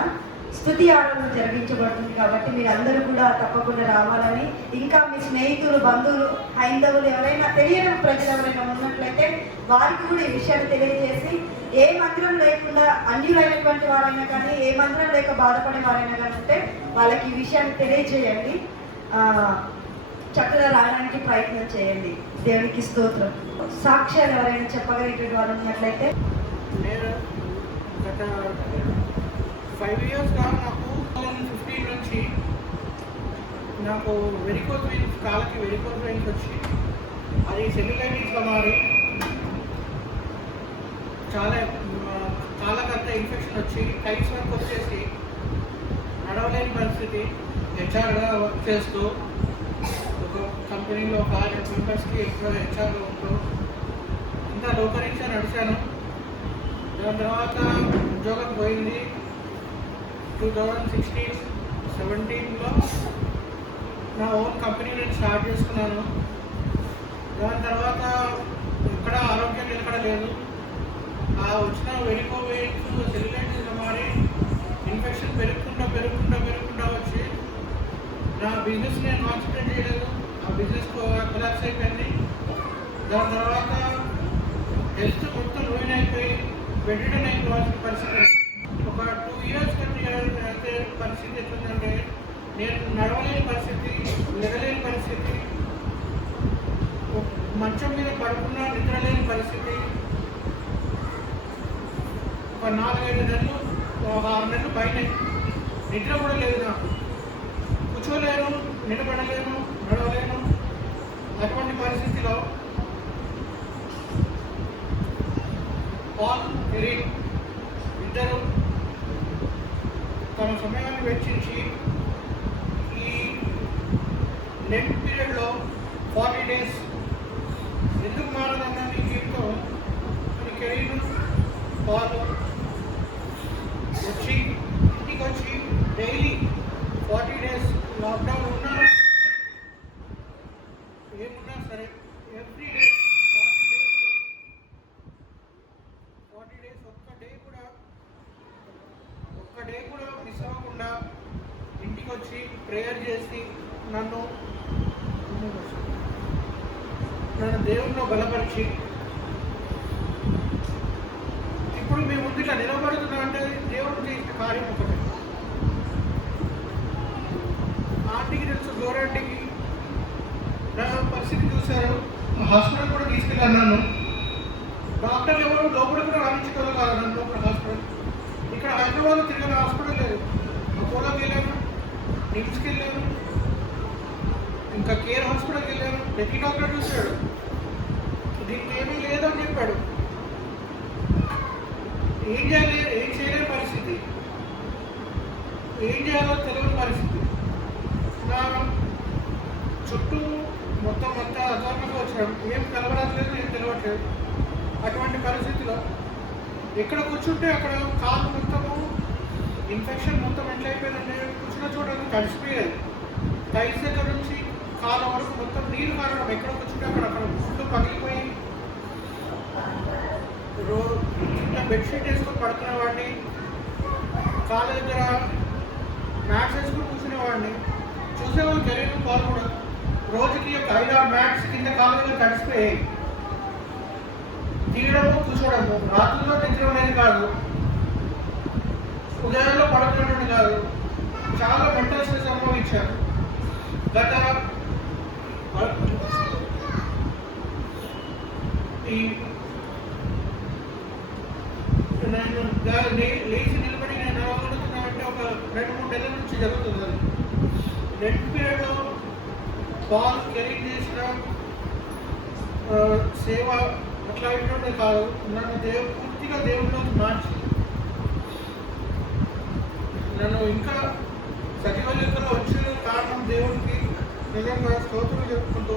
స్తుతి ఆరాధన జరిగించబడుతుంది కాబట్టి మీరందరూ కూడా తప్పకుండా రావాలని, ఇంకా మీ స్నేహితులు, బంధువులు, హైందవులు ఎవరైనా తెలియని ప్రజలు ఎవరైనా ఉన్నట్లయితే వారికి కూడా ఈ విషయాన్ని తెలియజేసి, ఏ మందిరం లేకుండా అన్యులైనటువంటి వారైనా కానీ, ఏ మందిరం లేక బాధపడే వారైనా కానీ ఉంటే వాళ్ళకి ఈ విషయాన్ని తెలియజేయండి. చక్కగా రావడానికి ప్రయత్నం చేయండి. దేవునికి స్తోత్రం. సాక్ష్యాలు ఎవరైనా చెప్పగలిగేటువంటి వారు ఉన్నట్లయితే. నేను గత 5 ఇయర్స్గా నాకు 2015 నుంచి నాకు వెరికోజ్ వెయిన్స్, కాళ్ళకి వెరికోజ్ వెయిన్స్ వచ్చి అది సెల్యులైటిస్గా మారి కాళ్ళకంతా ఇన్ఫెక్షన్ వచ్చి టైల్స్ వరకు వచ్చేసి నడవలేని పరిస్థితి. హెచ్ఆర్గా వర్క్ చేస్తూ ఒక కంపెనీలో 500 మెంబర్స్కి ఎక్కువ హెచ్ఆర్గా ఉంటూ ఇంత లోకరీత్యా నడిచాను. దాని తర్వాత ఉద్యోగం పోయింది. 2016-17లో నా ఓన్ కంపెనీ నేను స్టార్ట్ చేసుకున్నాను. దాని తర్వాత ఎక్కడ ఆరోగ్యం నిలకడలేదు. ఆ వచ్చిన వెరికో వెయిన్స్ సెల్యులైటిస్గా మారి ఇన్ఫెక్షన్ పెరుగుకుంటా వచ్చి నా బిజినెస్ నేను కాన్సన్ట్రేట్ చేయలేదు. ఆ బిజినెస్ కొలాప్స్ అయిపోయింది. దాని తర్వాత హెల్త్ మొత్తం రూయిన్ అయిపోయి బెడ్ రిటర్న్ అయిపోవాల్సిన పరిస్థితి. ఒక 2 ఇయర్స్ అయితే పరిస్థితి ఎట్లుందంటే నేను నడవలేని పరిస్థితి, లెగలేని పరిస్థితి, మంచం మీద పడుకున్నా నిద్రలేని పరిస్థితి. ఒక 4-5 నెలలు, 6 నెలలు పైన నిద్ర కూడా లేదు. నాకు కూర్చోలేను, నిలబడలేను, నడవలేను. అటువంటి పరిస్థితిలో పాల్, ఎరిక్ ఇద్దరు తమ సమయాన్ని వెచ్చించి ఈ లెంట్ పీరియడ్లో 40 డేస్ ఎందుకు మారదన్నా నీ జీవితం, నీ కెరీర్, పాలు వచ్చి ఇంటికి వచ్చి డైలీ 40 డేస్ లాక్డౌన్ ఉన్నా ఏమున్నా సరే ఎవ్రీ డే 40 డేస్ ఒక్క డే కూడా మిస్ అవ్వకుండా ఇంటికి వచ్చి ప్రేయర్ చేసి నన్ను దేవుణ్ణి బలపరిచి ఇప్పుడు మీ ముందు ఇట్లా నిలబడుతున్నా అంటే దేవుడు చేసిన కార్యం ఒకటి. ఆంటీకి తెలుసు, గోరాంటీకి నా పరిస్థితి చూశారు. హాస్పిటల్ కూడా తీసుకెళ్ళాను. డాక్టర్లు ఎవరు లోపల కూడా రాణించుకోవాలి కాదు. నన్ను లోపల హాస్పిటల్ ఇక్కడ హైదరాబాద్లో తిరిగిన హాస్పిటల్ లేదు. అపోలోకి వెళ్ళాను, నిమ్స్కి వెళ్ళాను, ఇంకా కేర్ హాస్పిటల్కి వెళ్ళాను. ప్రతి డాక్టర్ చూశాడు, దీనికి ఏమీ లేదని చెప్పాడు. ఏం చేయలేని పరిస్థితి, ఏం చేయాలో తెలియని పరిస్థితి. నా చుట్టూ మొత్తం అంతా అదారణంగా వచ్చాడు. ఏం కలవట్లేదు, ఏం తెలియట్లేదు. అటువంటి పరిస్థితిలో ఎక్కడ కూర్చుంటే అక్కడ కాలు మొత్తము ఇన్ఫెక్షన్ మొత్తం ఎట్లయిపోయిందంటే కూర్చున్న చోట తడిసిపోయేది. టైల్స్ దగ్గర నుంచి కాలు వరకు మొత్తం నీరు కారడం. ఎక్కడ కూర్చుంటే అక్కడ ఫుడ్ పగిలిపోయి ఇంట్లో బెడ్షీట్ వేసుకొని పడుకునేవాడిని, కాళ్ళ దగ్గర మ్యాట్స్ వేసుకొని కూర్చునేవాడిని. చూసేవాళ్ళు తెలియదు కాలు కూడా. రోజుకి ఒక 5-6 మ్యాట్స్ కింద కాళ్ళ దగ్గర తడిసిపోయాయి. తీయడము కూర్చోవడము, రాత్రుల్లో నిద్ర అనేది కాదు, ఉదయాల్లో పడుకునేటువంటి కాదు. చాలా మెంటల్ స్ట్రెస్ అనుభవించాను. గత లేచి నిలబడి నేను నడవగలుగుతున్నానంటే ఒక 2-3 నెలల నుంచి జరుగుతుంది. అది నెట్ పీరియడ్లో బాల్ కెరీ చేసిన సేవ అట్లా ఏంటంటే కాదు, నన్ను పూర్తిగా దేవుడిలోకి మార్చి నన్ను ఇంకా సజీవలికలో వచ్చిన కారణం దేవుడికి నిజంగా స్తోత్రం చెప్పుకుంటూ,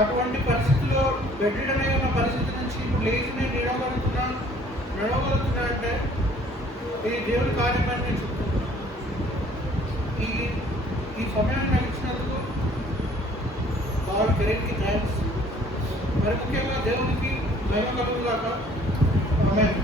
అటువంటి పరిస్థితుల్లో బెడ్రిడన్ అయి ఉన్న పరిస్థితి నుంచి ఇప్పుడు లేచి నేను నడవగలుగుతున్నా అంటే ఇది దేవుడి కార్యమని నేను చెప్తున్నాను. ఈ సమయాన్ని నాకు ఇచ్చినందుకు కెరీర్కి థ్యాంక్స్. మరి ముఖ్యంగా దేవునికి మహిమ కలుగుగాక. ఆమేన్.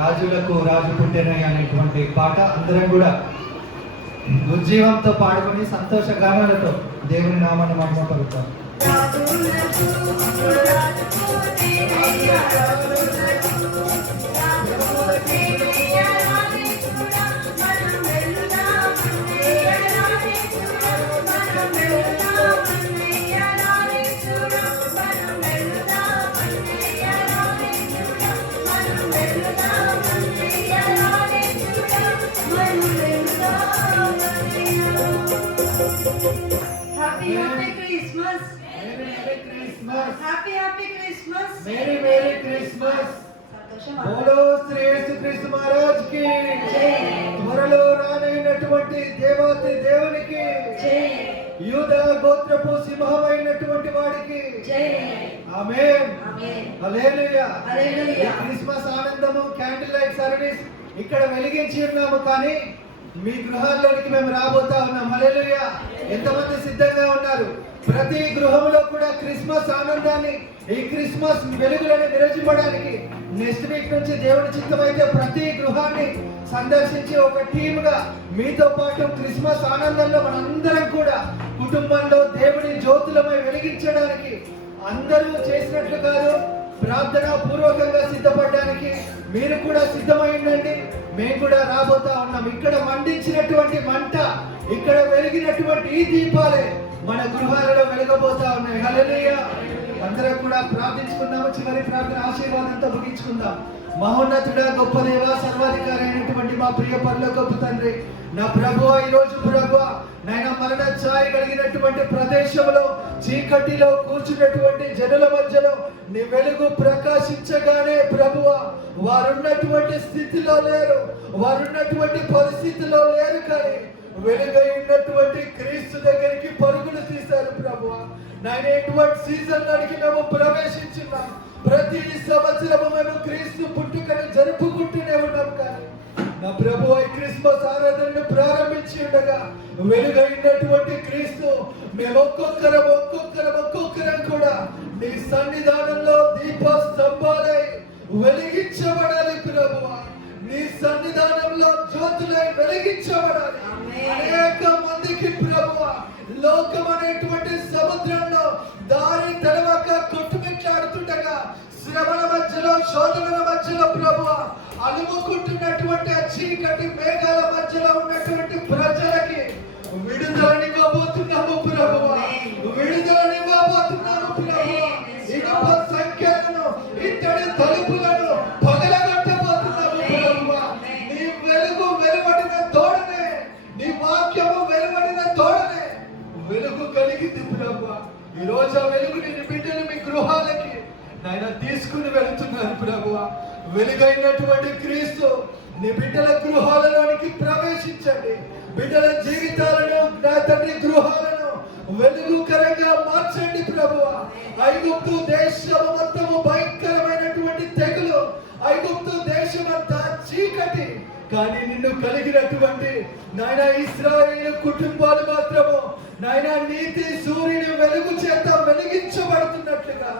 రాజులకు రాజు పుట్టెనయ్య అనేటువంటి పాట అందరం కూడా ఉజ్జీవంతో పాడుకొని సంతోష గానాలతో దేవుని నామాన్ని మహిమ పలుకుతాం. Happy Christmas. Merry Christmas. Happy Christmas. Merry Christmas. బోలో శ్రీ యేసుక్రీస్తు మహారాజ్ కి త్వరలో రానైనటువంటి దేవాతి దేవునికి యూదా గోత్రపు సింహమైనటువంటి వాడికి ఆమేన్. హల్లెలూయా. క్రిస్మస్ ఆనందము క్యాండిల్ లైట్ సర్వీస్ ఇక్కడ వెలిగించి ఉన్నాము, కానీ మీ గృహాల్లోనికి మేము రాబోతా ఉన్నాం. హల్లెలూయా. ఎంతమంది సిద్ధంగా ఉన్నారు? ప్రతి గృహంలో కూడా క్రిస్మస్ ఆనందాన్ని, ఈ క్రిస్మస్ వెలుగులను విరజింపడానికి నెక్స్ట్ వీక్ నుంచి దేవుని చిత్తమైతే ప్రతి గృహాన్ని సందర్శించి ఒక టీమ్ గా మీతో పాటు క్రిస్మస్ ఆనందంలో మనందరం కూడా కుటుంబంలో దేవుని జ్యోతులమై వెలిగించడానికి అందరూ చేసినట్లు కాదు, ప్రార్థన పూర్వకంగా సిద్ధపడడానికి మీరు కూడా సిద్ధమై ఉండండి. మేము కూడా రాబోతా ఉన్నాం. ఇక్కడ మండించినటువంటి మంట, ఇక్కడ వెలిగినటువంటి ఈ దీపాలే మన గృహాలలో వెలగబోతా ఉన్నాయి. హల్లెలూయా. అందరం కూడా ప్రార్థించుకుందాము. చివరి ప్రార్థన ఆశీర్వాదంతో ముగించుకుందాం. మహోన్నతుడా, గొప్ప దేవ, సర్వాధికారి అయినటువంటి మా ప్రియ పరలోకపు తండ్రి, నా ప్రభువా, ఈ రోజు ప్రభువా నాయన మరణ ఛాయ కలిగినటువంటి ప్రదేశంలో చీకటిలో కూర్చున్నటువంటి జనుల మధ్యలో నీ వెలుగు ప్రకాశించగానే ప్రభువా వారున్నటువంటి స్థితిలో లేరు, వారున్నటువంటి పరిస్థితిలో లేరు, కానీ వెలుగై ఉన్నటువంటి క్రీస్తు దగ్గరికి పరుగులు తీశారు ప్రభువా. నాయన ఎటువంటి సీజన్లోనికి మేము ప్రవేశించున్నాం. ప్రతి సంవత్సరము మేము క్రీస్తు పుట్టుకను జరుపుకుంటూనే ఉన్నాం, కానీ నా ప్రభువా ఈ క్రిస్మస్ ఆరాధనను ప్రారంభించి ఉండగా వెలుగైనటువంటి క్రీస్తు మేము ఒక్కొక్కరం కూడా నీ సన్నిధానంలో దీప స్తంభాలై వెలిగించబడాలి ప్రభువా. నీ సన్నిధానంలో జ్యోతులై వెలిగించబడాలి. అనేక మందికి ప్రభువా లోకం అనేటువంటి సముద్రంలో దారి తెలవక కొట్టుమిట్లాడుతుండగా శ్రమల మధ్యలో, శోధనల మధ్యలో ప్రభువా అలుముకుంటున్నటువంటి ఆ చీకటి మేఘాల మధ్యలో ఉన్నటువంటి ప్రజలకి విడుదలనివ్వబోతున్నాము ప్రభువా, విడుదలనివ్వబోతున్నాము ప్రభువా. ఇనుప సంఖ్యలను, ఇత్తడి తలుపులను పగలగొట్టబోతున్నాము ప్రభువా. నీ వెలుగు వెలువడిన తోడనే, నీ వాక్యము వెలువడిన తోడనే వెలుగు కలిగింది ప్రభువా. ఈ రోజు ఆ వెలుగుని నీ బిడ్డలు మీ గృహాలకి నాయన తీసుకుని వెళుతున్నారు ప్రభువా. వెలుగైనటువంటి క్రీస్తు నీ బిడ్డల గృహాలలోనికి ప్రవేశించండి. బిడ్డల జీవితాలను, నా తండ్రి గృహాలను వెలుగుకరంగా మార్చండి ప్రభువా. ఐగుప్తు దేశము మొత్తము భయంకరమైనటువంటి తెగులు, ఐగుప్తు దేశమంతా చీకటి, కానీ నిన్ను కలిగినటువంటి నాయన ఇశ్రాయేలు కుటుంబాలు మాత్రము నాయన నీతి సూర్యుని వెలుగు చేత వెలిగించబడుతున్నట్లుగా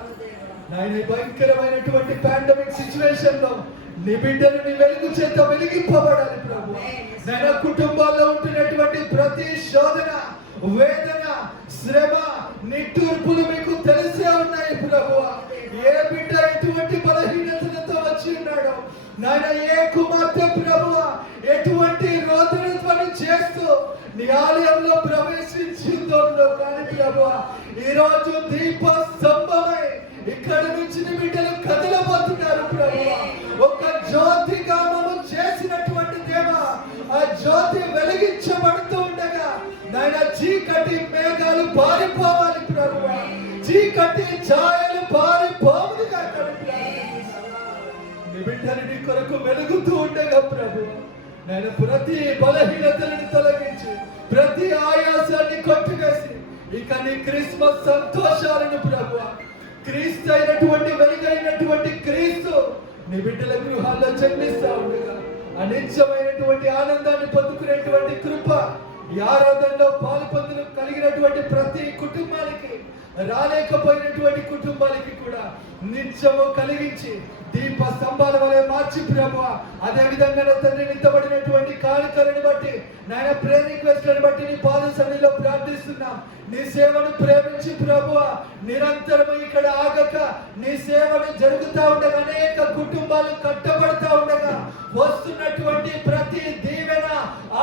నాయన భయంకరమైనటువంటి పాండమిక్ సిచ్యువేషన్ లో నీ బిడ్డలు నీ వెలుగు చేత వెలిగింపబడాలి ప్రభు. నాయన కుటుంబాల్లో ఉంటున్నటువంటి ప్రతి శోధన, వేదన, శ్రమ, నిట్టూర్పులు మీకు తెలిసే ఉన్నాయి ప్రభువా. ఏ బిడ్డ ఎటువంటి బలహీనతలతో వచ్చి ఉన్నాడో నాయన, ఏ కుమార్తె ప్రభువా ఎటువంటి రోదనత్వం చేస్తూ నీ ఆలయంలో ప్రవేశించిందో కానీ ప్రభువా ఈ రోజు దీప స్తంభమై ఇక్కడ నుంచి నీ బిడ్డలు కదలబోతున్నారు ప్రభువా. ఒక జ్యోతిగా మమ్ము చేసినటువంటి దేవ, ఆ జ్యోతి వెలిగించబడుతూ ఉండగా నాయన చీకటి మేఘాలు పారిపోవాలి ప్రభువా, చీకటి ఛాయలు పారిపోవుగా నీ బిడ్డలు నీ కొరకు వెలుగుతూ ఉండగా ప్రభువా నాయన ప్రతి బలహీనతలను తొలగించి, ప్రతి ఆయాసాన్ని కొట్టివేసి ఇక నీ క్రిస్మస్ సంతోషాలను ప్రభువా, క్రీస్తు అయినటువంటి వెలుగైనటువంటి క్రీస్తు నీ బిడ్డల గృహాల్లో జన్మిస్తా ఉండగా అనిత్యమైనటువంటి ఆనందాన్ని పొందుకునేటువంటి కృప ఈ ఆరాధనలో పాలుపొందులు కలిగినటువంటి ప్రతి కుటుంబానికి, రాలేకపోయినటువంటి కుటుంబాలకి కూడా నిత్యము కలిగించి దీప స్తంభాల వలె మార్చి ప్రభువా. అదే విధంగా తండ్రి నింతబడినటువంటి కానుకలను బట్టి నాయన ప్రేయర్ రిక్వెస్ట్లను బట్టి నీ పాద సన్నిధిలో ప్రార్థిస్తున్నాం. నీ సేవను ప్రేమించి ప్రభువా నిరంతరం ఇక్కడ ఆగక నీ సేవను జరుగుతూ ఉండగా అనేక కుటుంబాలు కట్టబడతా ఉండగా వస్తున్నటువంటి ప్రతి దీవెన,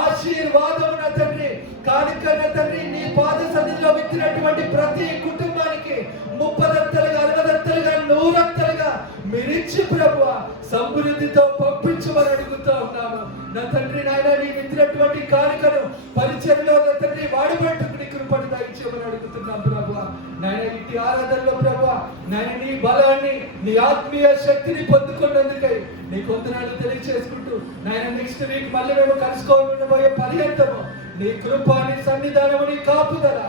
ఆశీర్వాదమున తండ్రి, కానుకన తండ్రి నీ పాద సన్నిధిలో విత్తినటువంటి ప్రతి కుటుంబానికి 30 60 100 మీరిచ్చి ప్రభువా సమృద్ధితో పంపించమని అడుగుతా ఉన్నాము. నా తండ్రి నాయన నీ విత్తినటువంటి కానుకను పరిచయంలో నా తండ్రి వాడబట్టుకుని కృపను దయచేయమని అడుగుతున్నాం ప్రభువా. నాయన ఇంటి ఆరాధనలో ప్రభువా నాయన నీ బలాన్ని, నీ ఆత్మీయ శక్తిని పొందుకున్నందుకై నీ కొందనాలు తెలియచేసుకుంటూ నాయన నెక్స్ట్ వీక్ మళ్ళీ మేము కలుసుకోబోయే పర్యంతము నీ కృప, నీ సన్నిధానము, నీ కాపుదల,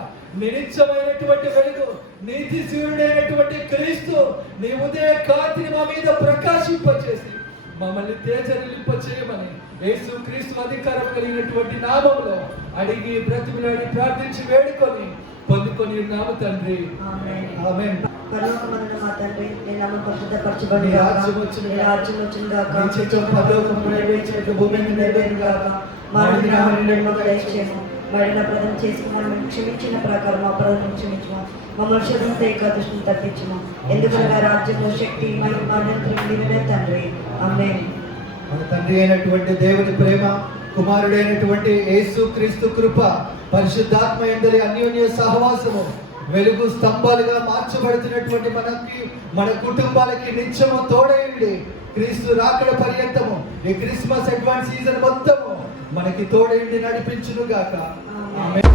నిత్యమైనటువంటి వెలుగు, నీతి సూర్యుడైనటువంటి క్రీస్తు నీ ఉదయ కాంతిని మా మీద ప్రకాశింపచేసి మమ్మల్ని తేజరిల్లింప చేయమని యేసు క్రీస్తు అధికారం కలిగినటువంటి నామములో అడిగి బ్రతిమలాడి ప్రార్థించి వేడుకొని పొందుకొని ఉన్నాము తండ్రి. ఆమేన్. పరలోకమందున మా తండ్రి, నీ నామం నీ పరిశుద్ధపరచబడును రాజ్యం గాక. వచ్చును నీ గాక. రాజ్యం వచ్చును గాక. నీ చిత్తం పరలోకములో నెరవేర్చినట్టు భూమి మీద నెరవేరును గాక. మా అనుదిన మాకు దయచేయము. మరణ ప్రదం చేసుకున్న మేము క్షమించిన ప్రకారం మా అపరాధం క్షమించము. మమ్మల్ని శోధనతో ఏకాదృష్టిని తప్పించము. ఎందుకనగా రాజ్యము, శక్తి, మహిమ నిరంతరం నీవే తండ్రి. ఆమేన్. మన తండ్రి అయినటువంటి దేవుని ప్రేమ, కుమారుడైనటువంటి యేసు క్రీస్తు కృప, పరిశుద్ధాత్మ యందలి అన్యోన్య సహవాసము, వెలుగు స్తంభాలుగా మార్చబడుతున్నటువంటి మన కుటుంబాలకి నిత్యము తోడైండి. క్రీస్తు రాకడ పర్యంతము ఈ క్రిస్మస్ అడ్వాన్స్ సీజన్ మొత్తము మనకి తోడైండి నడిపించును గాక. ఆమేన్.